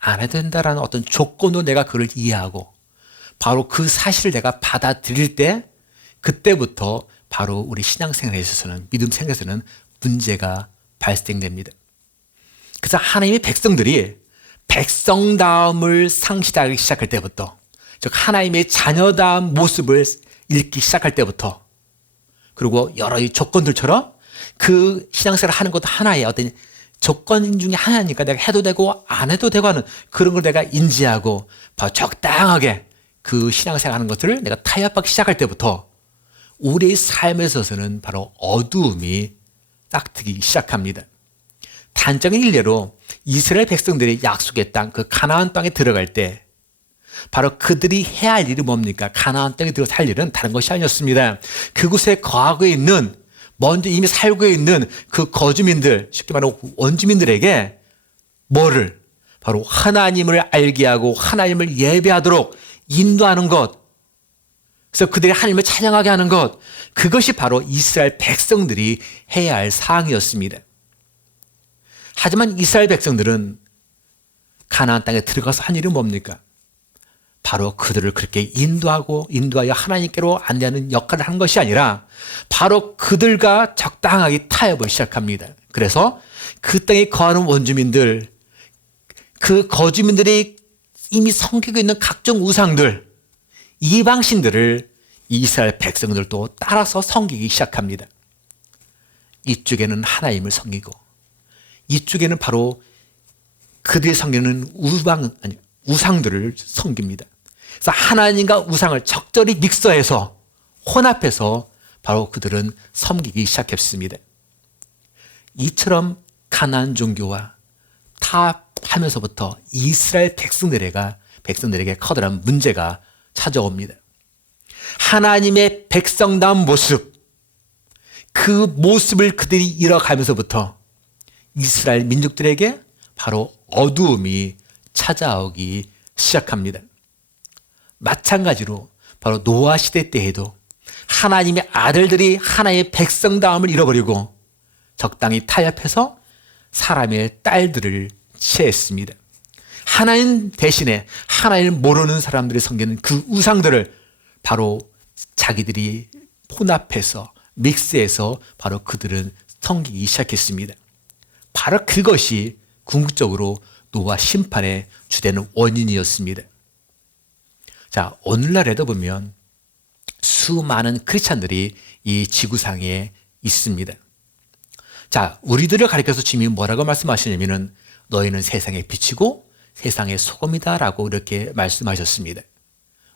안 해도 된다라는 어떤 조건으로 내가 그걸 이해하고 바로 그 사실을 내가 받아들일 때 그때부터 바로 우리 신앙생활에 있어서는 믿음 생활에서는 문제가 발생됩니다. 그래서 하나님의 백성들이 백성다움을 상실하기 시작할 때부터, 즉 하나님의 자녀다운 모습을 잃기 시작할 때부터, 그리고 여러 조건들처럼 그 신앙생활을 하는 것도 하나의 어떤 조건 중에 하나니까 내가 해도 되고 안 해도 되고 하는 그런 걸 내가 인지하고 바로 적당하게 그 신앙생활 하는 것들을 내가 타협하기 시작할 때부터 우리의 삶에 있어서는 바로 어두움이 싹트기 시작합니다. 단적인 일례로 이스라엘 백성들이 약속의 땅, 그 가나안 땅에 들어갈 때 바로 그들이 해야 할 일이 뭡니까? 가나안 땅에 들어서 할 일은 다른 것이 아니었습니다. 그곳에 거하고 있는, 먼저 이미 살고 있는 그 거주민들, 쉽게 말하면 원주민들에게 뭐를? 바로 하나님을 알게 하고 하나님을 예배하도록 인도하는 것. 그래서 그들이 하나님을 찬양하게 하는 것. 그것이 바로 이스라엘 백성들이 해야 할 사항이었습니다. 하지만 이스라엘 백성들은 가나안 땅에 들어가서 한 일은 뭡니까? 바로 그들을 그렇게 인도하여 하나님께로 안내하는 역할을 하는 것이 아니라 바로 그들과 적당하게 타협을 시작합니다. 그래서 그 땅에 거하는 원주민들, 그 거주민들이 이미 섬기고 있는 각종 우상들, 이방신들을 이스라엘 백성들도 따라서 섬기기 시작합니다. 이쪽에는 하나님을 섬기고 이쪽에는 바로 그들이 섬기는 우상들을 섬깁니다. 그래서 하나님과 우상을 적절히 믹서해서 혼합해서 바로 그들은 섬기기 시작했습니다. 이처럼 가나안 종교와 타협하면서부터 이스라엘 백성들에게 커다란 문제가 찾아옵니다. 하나님의 백성다운 모습, 그 모습을 그들이 잃어가면서부터 이스라엘 민족들에게 바로 어두움이 찾아오기 시작합니다. 마찬가지로 바로 노아 시대 때에도 하나님의 아들들이 하나님의 백성다움을 잃어버리고 적당히 타협해서 사람의 딸들을 취했습니다. 하나님 대신에 하나님을 모르는 사람들이 섬기는 그 우상들을 바로 자기들이 혼합해서 믹스해서 바로 그들은 섬기기 시작했습니다. 바로 그것이 궁극적으로 노아 심판의 주된 원인이었습니다. 자, 오늘날에도 보면 수많은 크리스찬들이 이 지구상에 있습니다. 자, 우리들을 가리켜서 주님이 뭐라고 말씀하시냐면은 너희는 세상의 빛이고 세상의 소금이다라고 이렇게 말씀하셨습니다.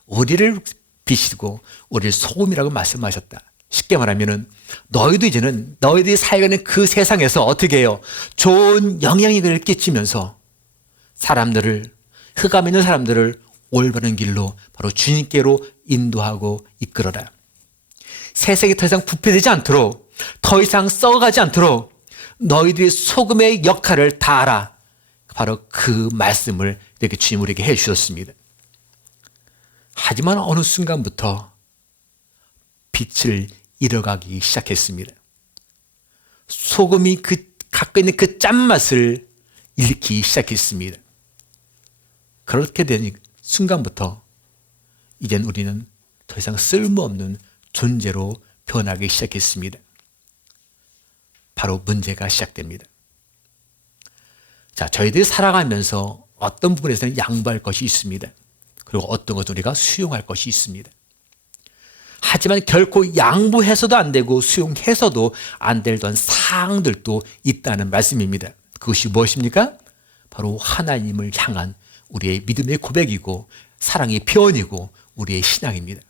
우리를 빛이고 우리를 소금이라고 말씀하셨다. 쉽게 말하면은 너희도 이제는 너희들이 살고 있는 그 세상에서 어떻게 해요? 좋은 영향력을 끼치면서 사람들을, 흑암에 있는 사람들을 올바른 길로 바로 주님께로 인도하고 이끌어라. 세상이 더 이상 부패되지 않도록, 더 이상 썩어가지 않도록 너희들이 소금의 역할을 다하라. 바로 그 말씀을 이렇게 주님 우리에게 해주셨습니다. 하지만 어느 순간부터 빛을 잃어가기 시작했습니다. 소금이 갖고 있는 그 짠맛을 잃기 시작했습니다. 그렇게 된 순간부터 이젠 우리는 더 이상 쓸모없는 존재로 변하기 시작했습니다. 바로 문제가 시작됩니다. 자, 저희들이 살아가면서 어떤 부분에서는 양보할 것이 있습니다. 그리고 어떤 것은 우리가 수용할 것이 있습니다. 하지만 결코 양보해서도 안 되고 수용해서도 안 될 사항들도 있다는 말씀입니다. 그것이 무엇입니까? 바로 하나님을 향한 우리의 믿음의 고백이고 사랑의 표현이고 우리의 신앙입니다.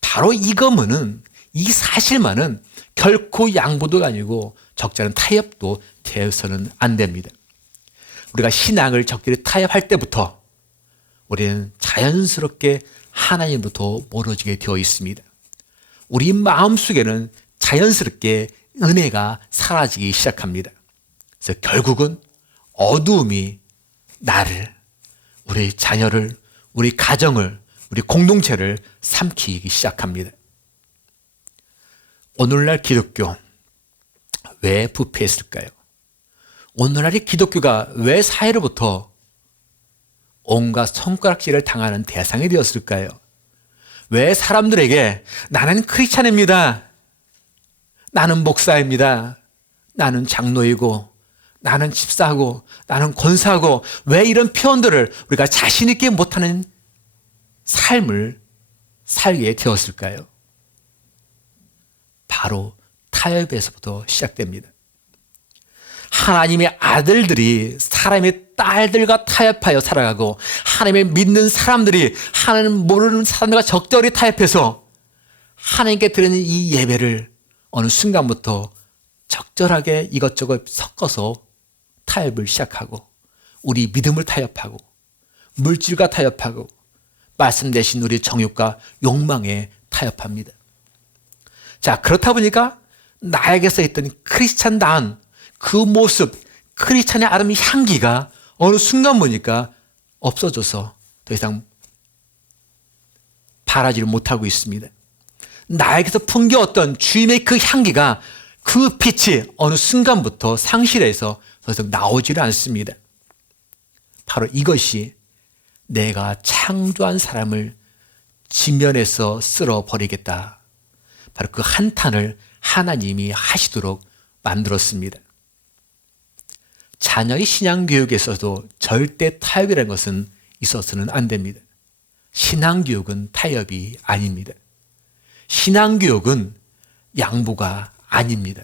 바로 이거면은 이 사실만은 결코 양보도 아니고 적절한 타협도 되어서는 안 됩니다. 우리가 신앙을 적절히 타협할 때부터 우리는 자연스럽게 하나님부터 멀어지게 되어 있습니다. 우리 마음속에는 자연스럽게 은혜가 사라지기 시작합니다. 그래서 결국은 어두움이 나를, 우리 자녀를, 우리 가정을, 우리 공동체를 삼키기 시작합니다. 오늘날 기독교 왜 부패했을까요? 오늘날의 기독교가 왜 사회로부터 온갖 손가락질을 당하는 대상이 되었을까요? 왜 사람들에게 나는 크리스찬입니다, 나는 목사입니다, 나는 장로이고 나는 집사고 나는 권사고, 왜 이런 표현들을 우리가 자신 있게 못하는 삶을 살게 되었을까요? 바로 타협에서부터 시작됩니다. 하나님의 아들들이 사람의 딸들과 타협하여 살아가고 하나님을 믿는 사람들이 하나님 모르는 사람들과 적절히 타협해서 하나님께 드리는 이 예배를 어느 순간부터 적절하게 이것저것 섞어서 타협을 시작하고 우리 믿음을 타협하고 물질과 타협하고 말씀 대신 우리 정욕과 욕망에 타협합니다. 자, 그렇다 보니까 나에게서 있던 크리스찬다운 그 모습, 크리스찬의 아름다운 향기가 어느 순간 보니까 없어져서 더 이상 바라지를 못하고 있습니다. 나에게서 풍겨왔던 주님의 그 향기가, 그 빛이 어느 순간부터 상실해서 더 이상 나오지를 않습니다. 바로 이것이 내가 창조한 사람을 지면에서 쓸어버리겠다, 바로 그 한탄을 하나님이 하시도록 만들었습니다. 자녀의 신앙교육에서도 절대 타협이라는 것은 있어서는 안 됩니다. 신앙교육은 타협이 아닙니다. 신앙교육은 양보가 아닙니다.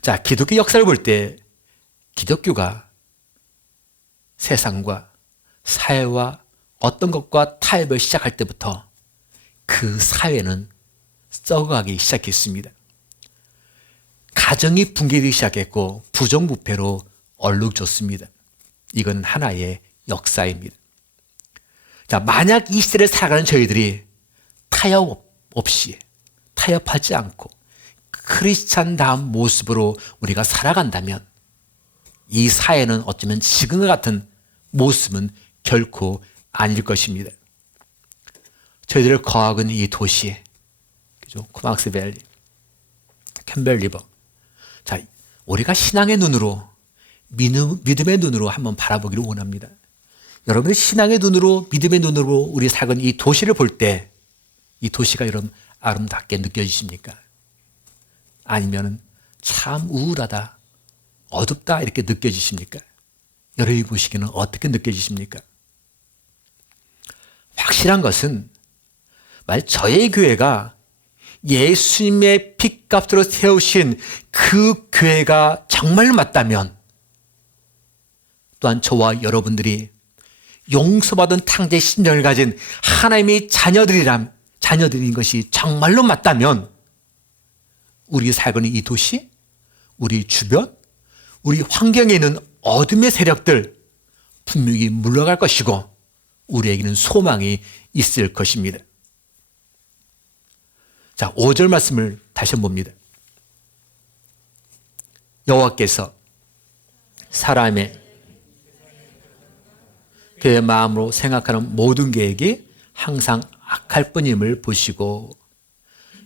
자, 기독교 역사를 볼 때 기독교가 세상과 사회와 어떤 것과 타협을 시작할 때부터 그 사회는 썩어가기 시작했습니다. 가정이 붕괴되기 시작했고 부정부패로 얼룩졌습니다. 이건 하나의 역사입니다. 자, 만약 이 시대를 살아가는 저희들이 타협하지 않고 크리스찬다운 모습으로 우리가 살아간다면 이 사회는 어쩌면 지금과 같은 모습은 결코 아닐 것입니다. 저희들 거하고 있는 이 도시, 그죠? 코막스밸리, 캠벨리버. 자, 우리가 신앙의 눈으로, 믿음의 눈으로 한번 바라보기를 원합니다. 여러분들 신앙의 눈으로, 믿음의 눈으로 우리 살고 있는 이 도시를 볼 때 이 도시가 여러분 아름답게 느껴지십니까? 아니면 참 우울하다, 어둡다 이렇게 느껴지십니까? 여러분이 보시기에는 어떻게 느껴지십니까? 확실한 것은 만약 저의 교회가 예수님의 핏값으로 세우신 그 교회가 정말 맞다면 또한 저와 여러분들이 용서받은 탕자의 심정을 가진 하나님의 자녀들인 것이 정말로 맞다면 우리 살고 있는 이 도시, 우리 주변, 우리 환경에 있는 어둠의 세력들 분명히 물러갈 것이고 우리에게는 소망이 있을 것입니다. 자, 5절 말씀을 다시 한번 봅니다. 여호와께서 사람의 그의 마음으로 생각하는 모든 계획이 항상 악할 뿐임을 보시고.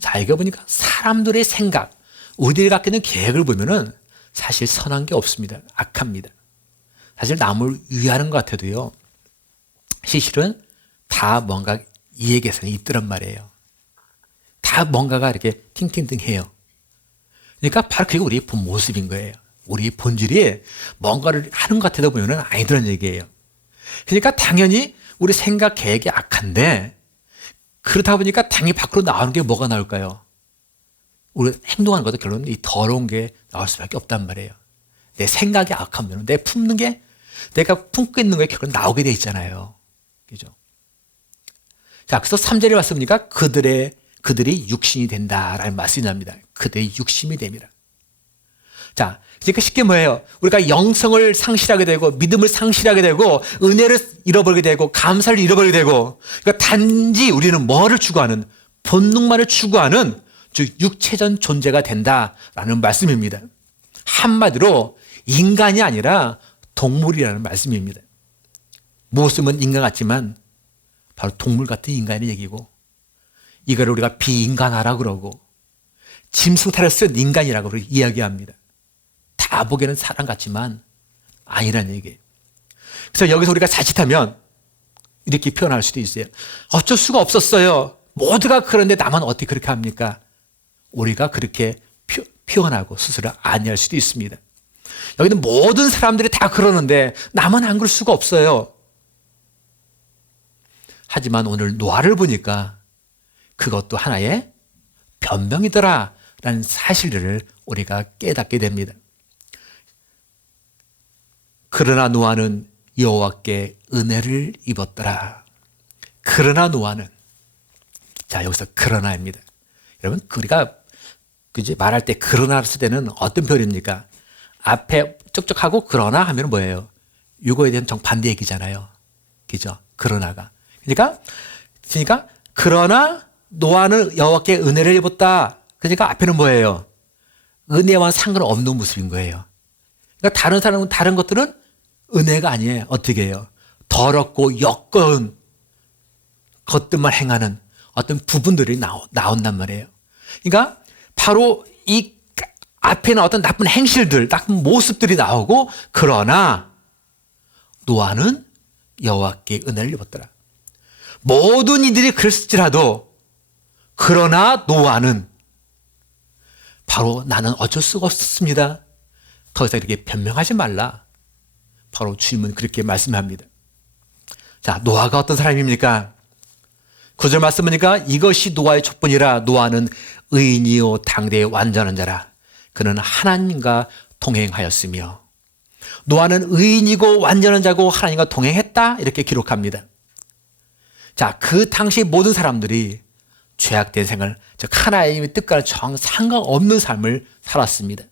자, 이거 보니까 사람들의 생각, 우리들이 갖고 있는 계획을 보면은 사실 선한 게 없습니다. 악합니다. 사실 남을 위하는 것 같아도요, 사실은 다 뭔가 이해 개선이 있더란 말이에요. 다 뭔가가 이렇게 팅팅팅해요. 그러니까 바로 그게 우리의 본 모습인 거예요. 우리의 본질이 뭔가를 하는 것 같아도 보면은 아니더란 얘기예요. 그러니까 당연히 우리 생각 계획이 악한데 그러다 보니까 당연히 밖으로 나오는 게 뭐가 나올까요? 우리 행동하는 것도 결론은 이 더러운 게 나올 수밖에 없단 말이에요. 내 생각이 악하면 내 품는 게 내가 품고 있는 거에 결론 나오게 돼 있잖아요. 그죠? 자, 그래서 3절에 왔습니까? 그들이 육신이 된다라는 말씀이 납니다. 그들이 육신이 됩니다. 자, 그러니까 쉽게 뭐예요? 우리가 영성을 상실하게 되고 믿음을 상실하게 되고 은혜를 잃어버리게 되고 감사를 잃어버리게 되고, 그러니까 단지 우리는 뭐를 추구하는, 본능만을 추구하는 즉 육체전 존재가 된다라는 말씀입니다. 한마디로 인간이 아니라 동물이라는 말씀입니다. 모습은 인간 같지만 바로 동물 같은 인간의 얘기고, 이거를 우리가 비인간화라고 그러고 짐승탈을 쓴 인간이라고 이야기합니다. 다 보기에는 사람 같지만 아니라는 얘기예요. 그래서 여기서 우리가 자칫하면 이렇게 표현할 수도 있어요. 어쩔 수가 없었어요. 모두가 그런데 나만 어떻게 그렇게 합니까? 우리가 그렇게 표현하고 스스로 아니할 수도 있습니다. 여기는 모든 사람들이 다 그러는데 나만 안 그럴 수가 없어요. 하지만 오늘 노아를 보니까 그것도 하나의 변명이더라라는 사실을 우리가 깨닫게 됩니다. 그러나 노아는 여호와께 은혜를 입었더라. 그러나 노아는, 자, 여기서 그러나입니다. 여러분, 우리가 말할 때 그러나 쓸 때는 어떤 표현입니까? 앞에 쪽쪽하고 그러나 하면 뭐예요? 이거에 대한 정반대 얘기잖아요. 그죠? 그러나가. 그러니까 그러나 노아는 여호와께 은혜를 입었다. 그러니까 앞에는 뭐예요? 은혜와 상관없는 모습인 거예요. 그러니까 다른 사람은, 다른 것들은 은혜가 아니에요. 어떻게 해요? 더럽고 역겨운 것들만 행하는 어떤 부분들이 나온단 말이에요. 그러니까 바로 이 앞에 나왔던 나쁜 행실들, 나쁜 모습들이 나오고, 그러나 노아는 여호와께 은혜를 입었더라. 모든 이들이 그랬을지라도 그러나 노아는 바로 나는 어쩔 수가 없었습니다. 더 이상 이렇게 변명하지 말라. 바로 주님은 그렇게 말씀합니다. 자, 노아가 어떤 사람입니까? 9절 말씀 보니까 이것이 노아의 촉분이라. 노아는 의인이요 당대의 완전한 자라. 그는 하나님과 동행하였으며. 노아는 의인이고 완전한 자고 하나님과 동행했다. 이렇게 기록합니다. 자, 그 당시 모든 사람들이 죄악된 생활, 즉 하나님의 뜻과는 정 상관없는 삶을 살았습니다.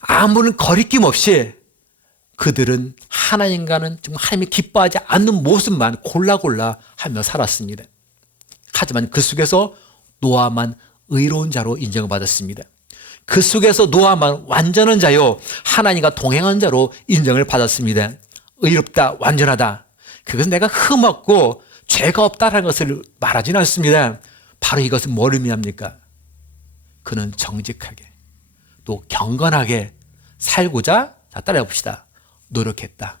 아무런 거리낌 없이 그들은 하나님과는 정말 하나님이 기뻐하지 않는 모습만 골라 하며 살았습니다. 하지만 그 속에서 노아만 의로운 자로 인정받았습니다. 그 속에서 노아만 완전한 자요, 하나님과 동행한 자로 인정을 받았습니다. 의롭다, 완전하다. 그것은 내가 흠없고 죄가 없다라는 것을 말하지는 않습니다. 바로 이것은 뭘 의미합니까? 그는 정직하게 또 경건하게 살고자, 자, 따라해 봅시다. 노력했다.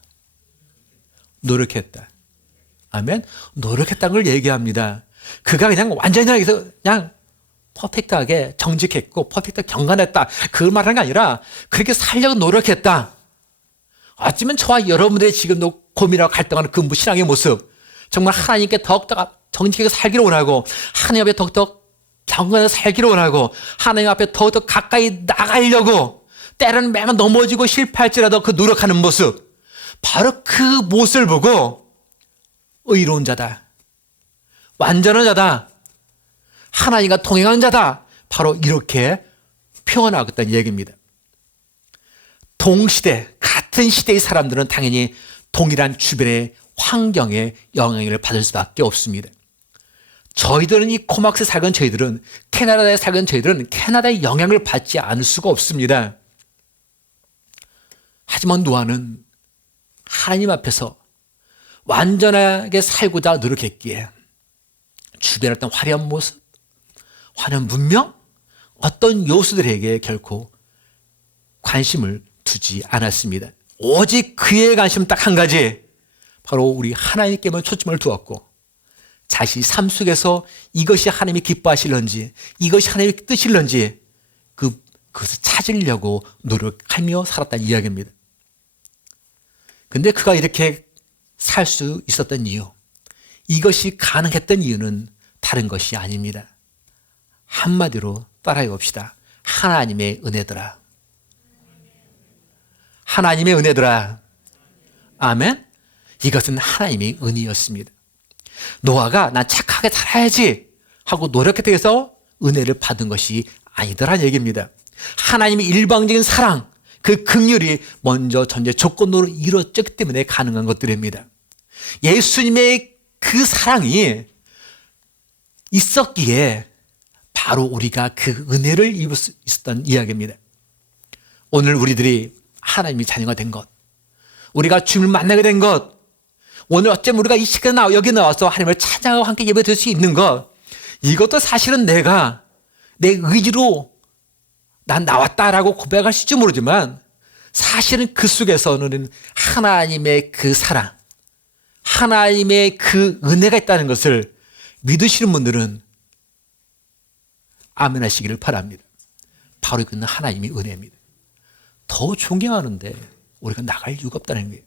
아멘. 노력했다는 걸 얘기합니다. 그가 그냥 완전히 그냥 퍼펙트하게 정직했고 퍼펙트하게 경건했다, 그걸 말하는 게 아니라 그렇게 살려고 노력했다. 어쩌면 저와 여러분들의 지금도 고민하고 갈등하는 그 신앙의 모습, 정말 하나님께 더욱더 정직하게 살기를 원하고 하나님 앞에 더욱더 경건하게 살기를 원하고 하나님 앞에 더욱더 가까이 나가려고 때로는 매번 넘어지고 실패할지라도 그 노력하는 모습, 바로 그 모습을 보고 의로운 자다, 완전한 자다, 하나님과 동행한 자다, 바로 이렇게 표현하겠다는 얘기입니다. 동시대, 같은 시대의 사람들은 당연히 동일한 주변의 환경에 영향을 받을 수밖에 없습니다. 저희들은 이 코막스에 살던 저희들은, 캐나다에 살던 저희들은 캐나다의 영향을 받지 않을 수가 없습니다. 하지만 노아는 하나님 앞에서 완전하게 살고자 노력했기에 주변의 어떤 화려한 모습, 화려한 문명, 어떤 요소들에게 결코 관심을 두지 않았습니다. 오직 그의 관심은 딱 한 가지, 바로 우리 하나님께만 초점을 두었고 자신의 삶 속에서 이것이 하나님이 기뻐하실런지, 이것이 하나님의 뜻일런지 그것을 찾으려고 노력하며 살았다는 이야기입니다. 근데 그가 이렇게 살 수 있었던 이유, 이것이 가능했던 이유는 다른 것이 아닙니다. 한마디로 따라해 봅시다. 하나님의 은혜더라. 하나님의 은혜더라. 아멘. 이것은 하나님의 은혜였습니다. 노아가 난 착하게 살아야지 하고 노력했다고 해서 은혜를 받은 것이 아니더라는 얘기입니다. 하나님의 일방적인 사랑, 그 긍휼이 먼저 전제 조건으로 이루어졌기 때문에 가능한 것들입니다. 예수님의 그 사랑이 있었기에 바로 우리가 그 은혜를 입을 수 있었던 이야기입니다. 오늘 우리들이 하나님의 자녀가 된 것, 우리가 주님을 만나게 된 것, 오늘 어쩌면 우리가 이 시간에 여기 나와서 하나님을 찬양하고 함께 예배드릴 수 있는 것, 이것도 사실은 내가 내 의지로 난 나왔다라고 고백하실지 모르지만 사실은 그 속에서는 하나님의 그 사랑, 하나님의 그 은혜가 있다는 것을 믿으시는 분들은 아멘 하시기를 바랍니다. 바로 이것은 하나님의 은혜입니다. 더 존경하는데 우리가 나갈 이유가 없다는 거예요.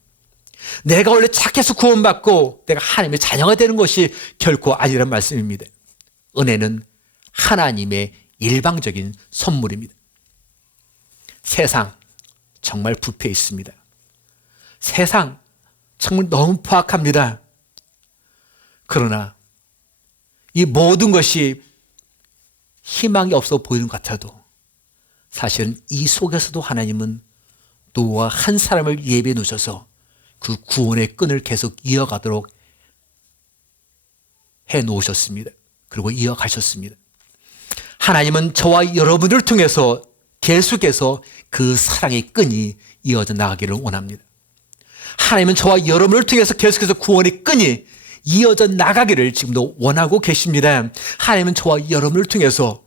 내가 원래 착해서 구원받고 내가 하나님의 자녀가 되는 것이 결코 아니란 말씀입니다. 은혜는 하나님의 일방적인 선물입니다. 세상 정말 부패해 있습니다. 세상 정말 너무 포악합니다. 그러나 이 모든 것이 희망이 없어 보이는 것 같아도 사실은 이 속에서도 하나님은 노아 한 사람을 예비해 놓으셔서 그 구원의 끈을 계속 이어가도록 해 놓으셨습니다. 그리고 이어가셨습니다. 하나님은 저와 여러분을 통해서 계속해서 그 사랑의 끈이 이어져 나가기를 원합니다. 하나님은 저와 여러분을 통해서 계속해서 구원의 끈이 이어져 나가기를 지금도 원하고 계십니다. 하나님은 저와 여러분을 통해서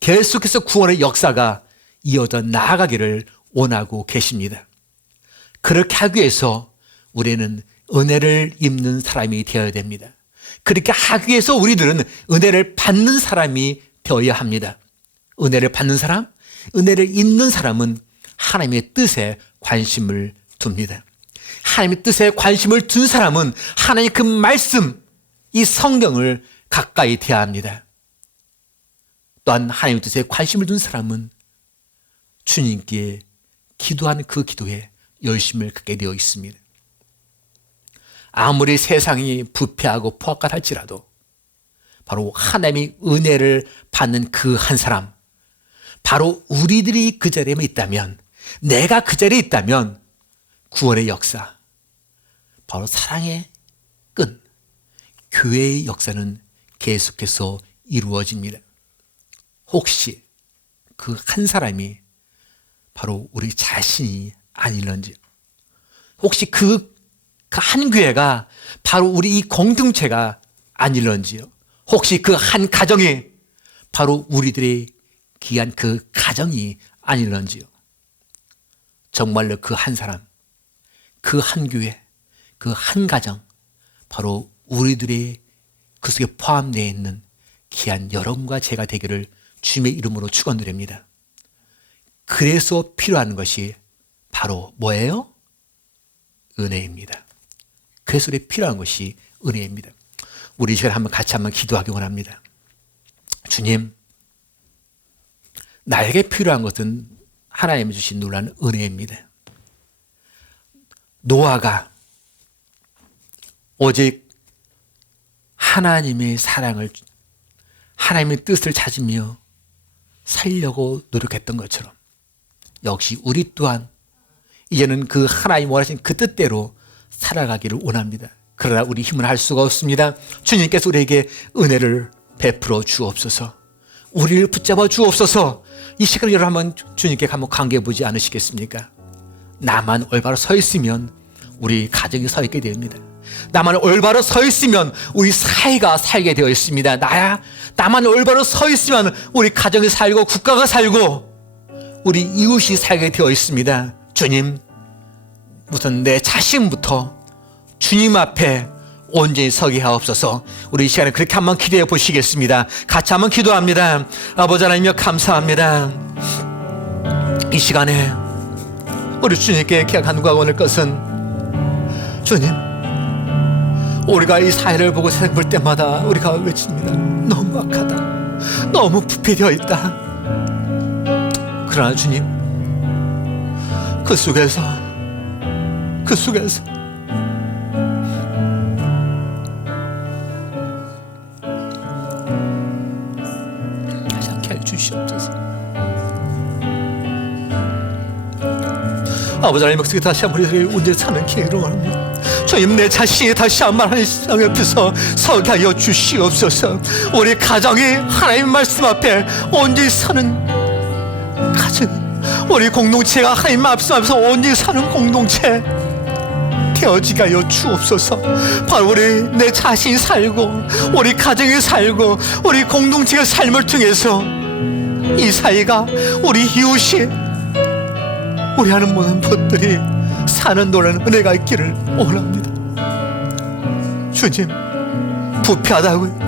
계속해서 구원의 역사가 이어져 나가기를 원하고 계십니다. 그렇게 하기 위해서 우리는 은혜를 입는 사람이 되어야 됩니다. 그렇게 하기 위해서 우리들은 은혜를 받는 사람이 되어야 합니다. 은혜를 받는 사람, 은혜를 입는 사람은 하나님의 뜻에 관심을 둡니다. 하나님의 뜻에 관심을 둔 사람은 하나님의 그 말씀, 이 성경을 가까이 대합니다. 또한 하나님의 뜻에 관심을 둔 사람은 주님께 기도하는 그 기도에 열심을 갖게 되어 있습니다. 아무리 세상이 부패하고 포악한 할지라도 바로 하나님의 은혜를 받는 그 한 사람, 바로 우리들이 그 자리에 있다면, 내가 그 자리에 있다면 구원의 역사, 바로 사랑의 끈, 교회의 역사는 계속해서 이루어집니다. 혹시 그 한 사람이 바로 우리 자신이 아닐런지, 혹시 그 한 교회가 바로 우리 이 공동체가 아닐런지요. 혹시 그 한 가정이 바로 우리들의 귀한 그 가정이 아닐런지요. 정말로 그 한 사람, 그 한 교회, 그 한 가정, 바로 우리들의 그 속에 포함되어 있는 귀한 여러분과 제가 되기를 주님의 이름으로 축원드립니다. 그래서 필요한 것이 바로 뭐예요? 은혜입니다. 그래서 우리 필요한 것이 은혜입니다. 우리 이 시간에 같이 한번 기도하기 원합니다. 주님, 나에게 필요한 것은 하나님이 주신 놀라운 은혜입니다. 노아가 오직 하나님의 사랑을, 하나님의 뜻을 찾으며 살려고 노력했던 것처럼 역시 우리 또한 이제는 그 하나님 원하신 그 뜻대로 살아가기를 원합니다. 그러나 우리 힘은 할 수가 없습니다. 주님께서 우리에게 은혜를 베풀어 주옵소서. 우리를 붙잡아 주옵소서. 이 시간을 여러분 한번 주님께 한번 강구해 보지 않으시겠습니까? 나만 올바로 서 있으면 우리 가정이 서 있게 됩니다. 나만 올바로 서 있으면 우리 사회가 살게 되어 있습니다. 나만 올바로 서 있으면 우리 가정이 살고 국가가 살고 우리 이웃이 살게 되어 있습니다. 주님, 우선 내 자신부터 주님 앞에 온전히 서게 하옵소서. 우리 이 시간에 그렇게 한번 기도해 보시겠습니다. 같이 한번 기도합니다. 아버지 하나님 감사합니다. 이 시간에 우리 주님께 간구하고 올 것은, 주님, 우리가 이 사회를 보고 세상 볼 때마다 우리가 외칩니다. 너무 악하다, 너무 부패되어 있다. 그러나 주님, 그 속에서 하지 않게 해 주시옵소서. 아버지 하나님, 목소리 다시 한번 우리들이 온전히 사는 기회를 원합니다. 주님, 내 자신이 다시 한번 하나님 시장 옆에서 서게 하여 주시옵소서. 우리 가정이 하나님 말씀 앞에 온전히 사는 가정, 우리 공동체가 하나님 말씀 앞에서 온전히 사는 공동체 되어지게 하여 주옵소서. 바로 우리 내 자신이 살고 우리 가정이 살고 우리 공동체의 삶을 통해서 이 사회가, 우리 이웃이, 우리 하는 모든 것들이 사는 놀라는 은혜가 있기를 원합니다. 주님, 부패하다고요,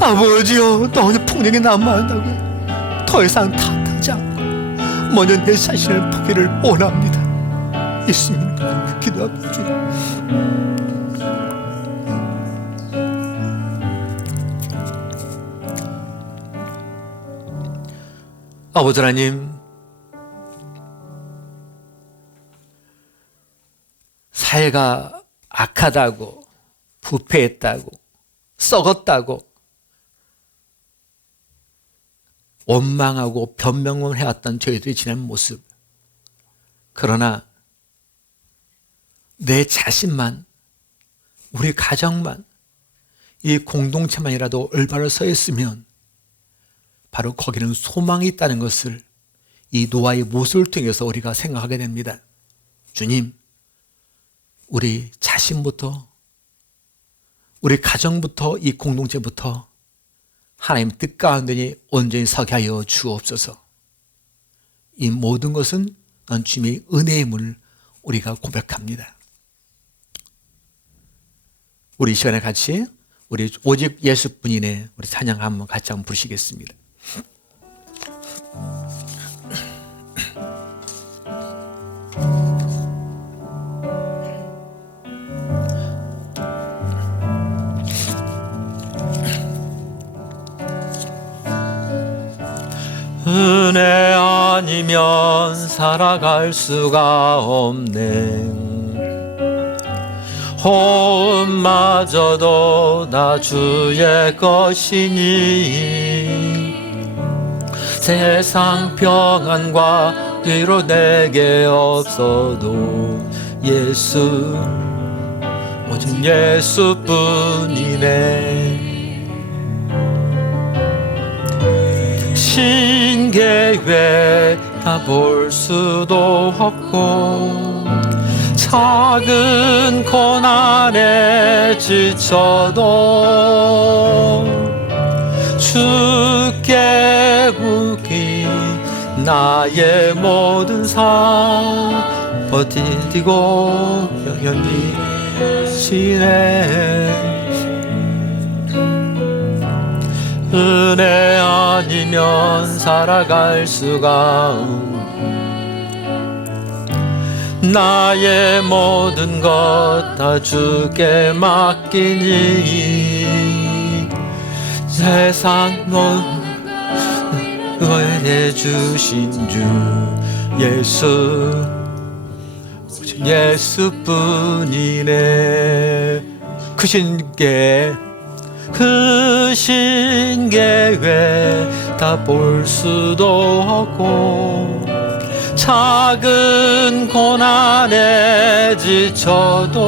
아버지요, 너무 폭력이 난무한다고요, 더 이상 탓하지 않고 먼저 내 자신을 보기를 원합니다. 있습니까? 기도합니다. 주님, 아버지 하나님, 사회가 악하다고, 부패했다고, 썩었다고 원망하고 변명을 해왔던 저희들이 지난 모습, 그러나 내 자신만, 우리 가정만, 이 공동체만이라도 올바로 서 있으면 바로 거기는 소망이 있다는 것을 이 노아의 모습을 통해서 우리가 생각하게 됩니다. 주님, 우리 자신부터, 우리 가정부터, 이 공동체부터 하나님 뜻 가운데 온전히 서게 하여 주옵소서. 이 모든 것은 넌 주님의 은혜임을 우리가 고백합니다. 우리 이 시간에 같이 우리 오직 예수뿐이네 우리 찬양 한번 같이 한번 부르시겠습니다. 은혜 아니면 살아갈 수가 없네. 호흡마저도 나 주의 것이니 세상 평안과 위로 내게 없어도 예수 오직 예수뿐이네. 신계획 다 볼 수도 없고 작은 고난에 지쳐도 주께 묻기 나의 모든 삶 버티고 견디시네. 은혜 아니면 살아갈 수가 나의 모든 것 다 주께 맡기니 세상 너에 내주신 주 예수 오직 예수뿐이네. 크신 계획 다 볼 수도 없고 작은 고난에 지쳐도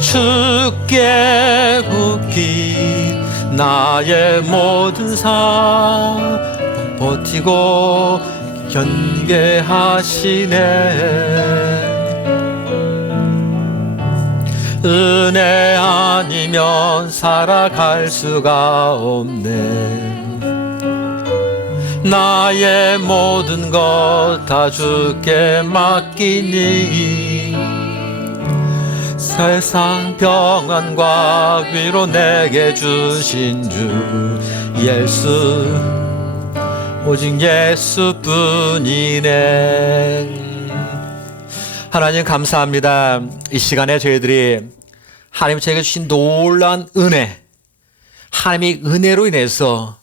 주께 묻기 나의 모든 삶 버티고 경계하시네. 은혜 아니면 살아갈 수가 없네. 나의 모든 것 다 주께 맡기니 세상 평안과 위로 내게 주신 주 예수 오직 예수뿐이네. 하나님 감사합니다. 이 시간에 저희들이 하나님 저에게 주신 놀라운 은혜, 하나님의 은혜로 인해서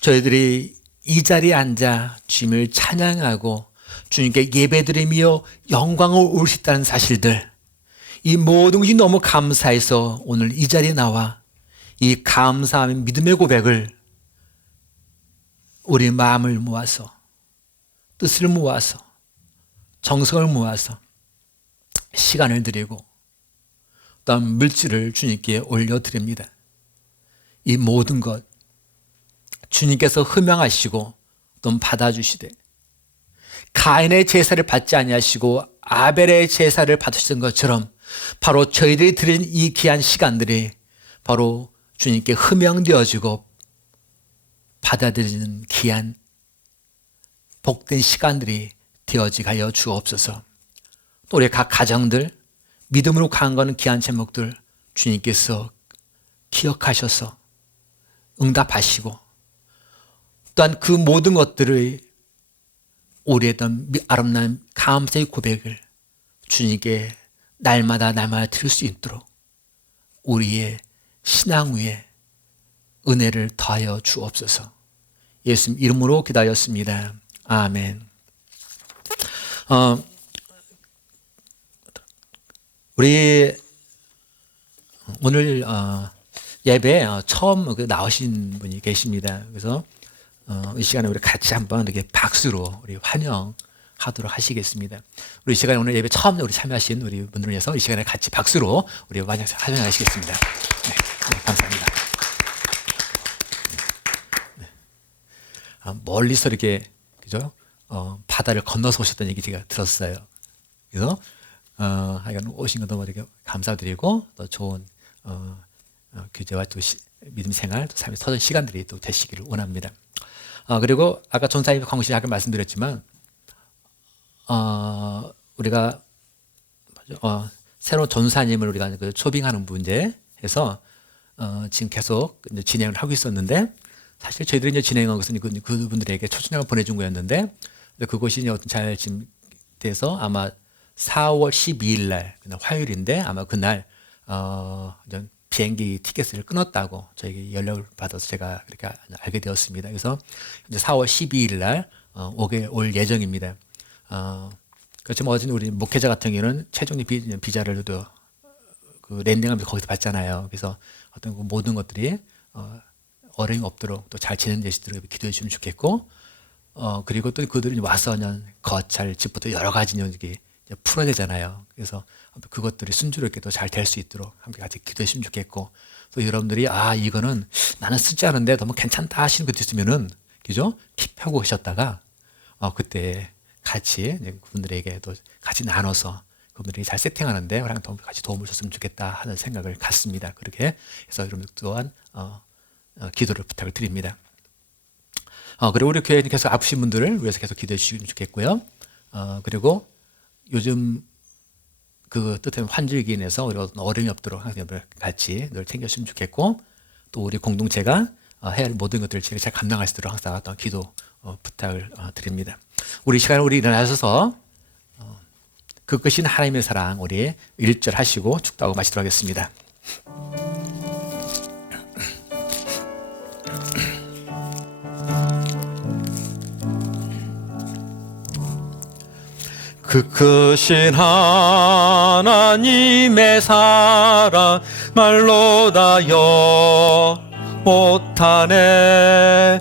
저희들이 이 자리에 앉아 주님을 찬양하고 주님께 예배드리며 영광을 올 수 있다는 사실들, 이 모든 것이 너무 감사해서 오늘 이 자리에 나와 이 감사함의 믿음의 고백을 우리 마음을 모아서 뜻을 모아서 정성을 모아서 시간을 드리고 또한 물질을 주님께 올려드립니다. 이 모든 것 주님께서 흠양하시고 또 받아주시되 가인의 제사를 받지 아니하시고 아벨의 제사를 받으신 것처럼 바로 저희들이 드린 이 귀한 시간들이 바로 주님께 흠양되어지고 받아들이는 귀한 복된 시간들이 되어지게 하여 주옵소서. 또 우리 각 가정들 믿음으로 강건한 귀한 제목들 주님께서 기억하셔서 응답하시고 또한 그 모든 것들을 우리의 어떤 아름다운 감사의 고백을 주님께 날마다 드릴 수 있도록 우리의 신앙 위에 은혜를 더하여 주옵소서. 예수님 이름으로 기도하였습니다. 아멘. 우리 오늘 예배 처음 나오신 분이 계십니다. 그래서 이 시간에 우리 같이 한번 이렇게 박수로 우리 환영하도록 하시겠습니다. 우리 이 시간에 오늘 예배 처음 우리 참여하신 우리 분들을 위해서 이 시간에 같이 박수로 우리 환영하시겠습니다. 네, 감사합니다. 네. 멀리서 이렇게 그죠? 바다를 건너서 오셨다는 얘기 제가 들었어요. 그래서 하여간 오신 것 너무 이렇게 감사드리고 또 좋은 교제와 또 믿음 생활, 또 삶의 터전 시간들이 또 되시기를 원합니다. 그리고 아까 전사님 광시 아까 말씀드렸지만 우리가 새로운 전사님을 우리가 그 초빙하는 문제에서 지금 계속 이제 진행을 하고 있었는데 사실 저희들이 이제 진행한 것은 그분들에게 초청장을 보내준 거였는데 그것이 이제 잘 지금 돼서 아마 4월 12일 날 화요일인데 아마 그날 비행기 티켓을 끊었다고 저에게 연락을 받아서 제가 그렇게 알게 되었습니다. 그래서 이제 4월 12일 날 올 예정입니다. 그렇지만 어제 우리 목회자 같은 경우는 최종 비자를 그 랜딩하면서 거기서 받잖아요. 그래서 어떤 그 모든 것들이 어려움이 없도록 또 잘 진행되시도록 기도해 주시면 좋겠고, 그리고 또 그들이 와서 그냥 거찰 집부터 여러 가지 이제 풀어야 되잖아요. 그래서 그것들이 순조롭게 또 잘 될 수 있도록 함께 같이 기도해 주시면 좋겠고, 또 여러분들이 이거는 나는 쓰지 않은데 너무 괜찮다 하시는 것도 있으면은, 그죠? 킵하고 계셨다가 그때 같이 그분들에게 또 같이 나눠서 그분들이 잘 세팅하는데 우리랑 같이 도움을 줬으면 좋겠다 하는 생각을 갖습니다. 그렇게 해서 여러분들 또한 기도를 부탁을 드립니다. 그리고 우리 교회는 계속 아프신 분들을 위해서 계속 기도해 주시면 좋겠고요. 그리고 요즘 그 뜻하면 환절기 인해서 우리가 어떤 어려움이 없도록 항상 같이 늘 챙겨주시면 좋겠고, 또 우리 공동체가 해야 할 모든 것들을 잘 감당할 수 있도록 항상 어떤 기도 부탁을 드립니다. 우리 시간에 우리 일어나셔서 그 끝인 하나님의 사랑 우리 1절 하시고 축도하고 마치도록 하겠습니다. 그 크신 하나님의 사랑 말로 다여 못하네.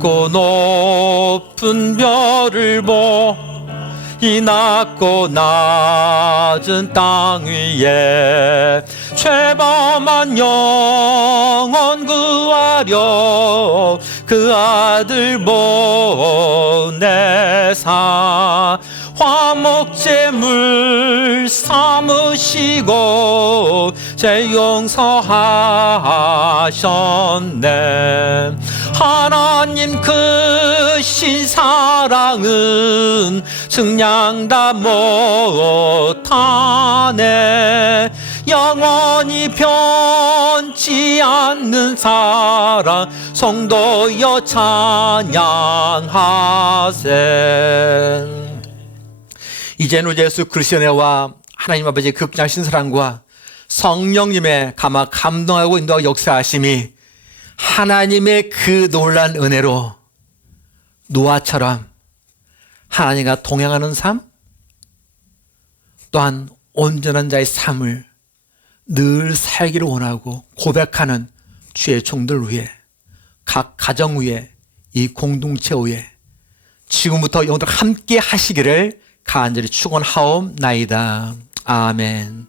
고 높은 별을 이 낮고 낮은 땅 위에 죄범한 영혼 구하려 그 아들 보내사 화목제물 삼으시고 죄 용서하셨네. 하나님 크신 사랑은 측량 다 못하네. 영원히 변치 않는 사랑 성도여 찬양하세. 이제는 예수 그리스도의 은혜와 하나님 아버지의 극진하신 사랑과 성령님의 감동하고 인도하고 역사하심이 하나님의 그 놀란 은혜로 노아처럼 하나님과 동행하는 삶, 또한 온전한 자의 삶을 늘 살기를 원하고 고백하는 주의 종들 위해, 각 가정 위에, 이 공동체 위에 지금부터 영원토록 함께 하시기를 간절히 축원하옵나이다. 아멘.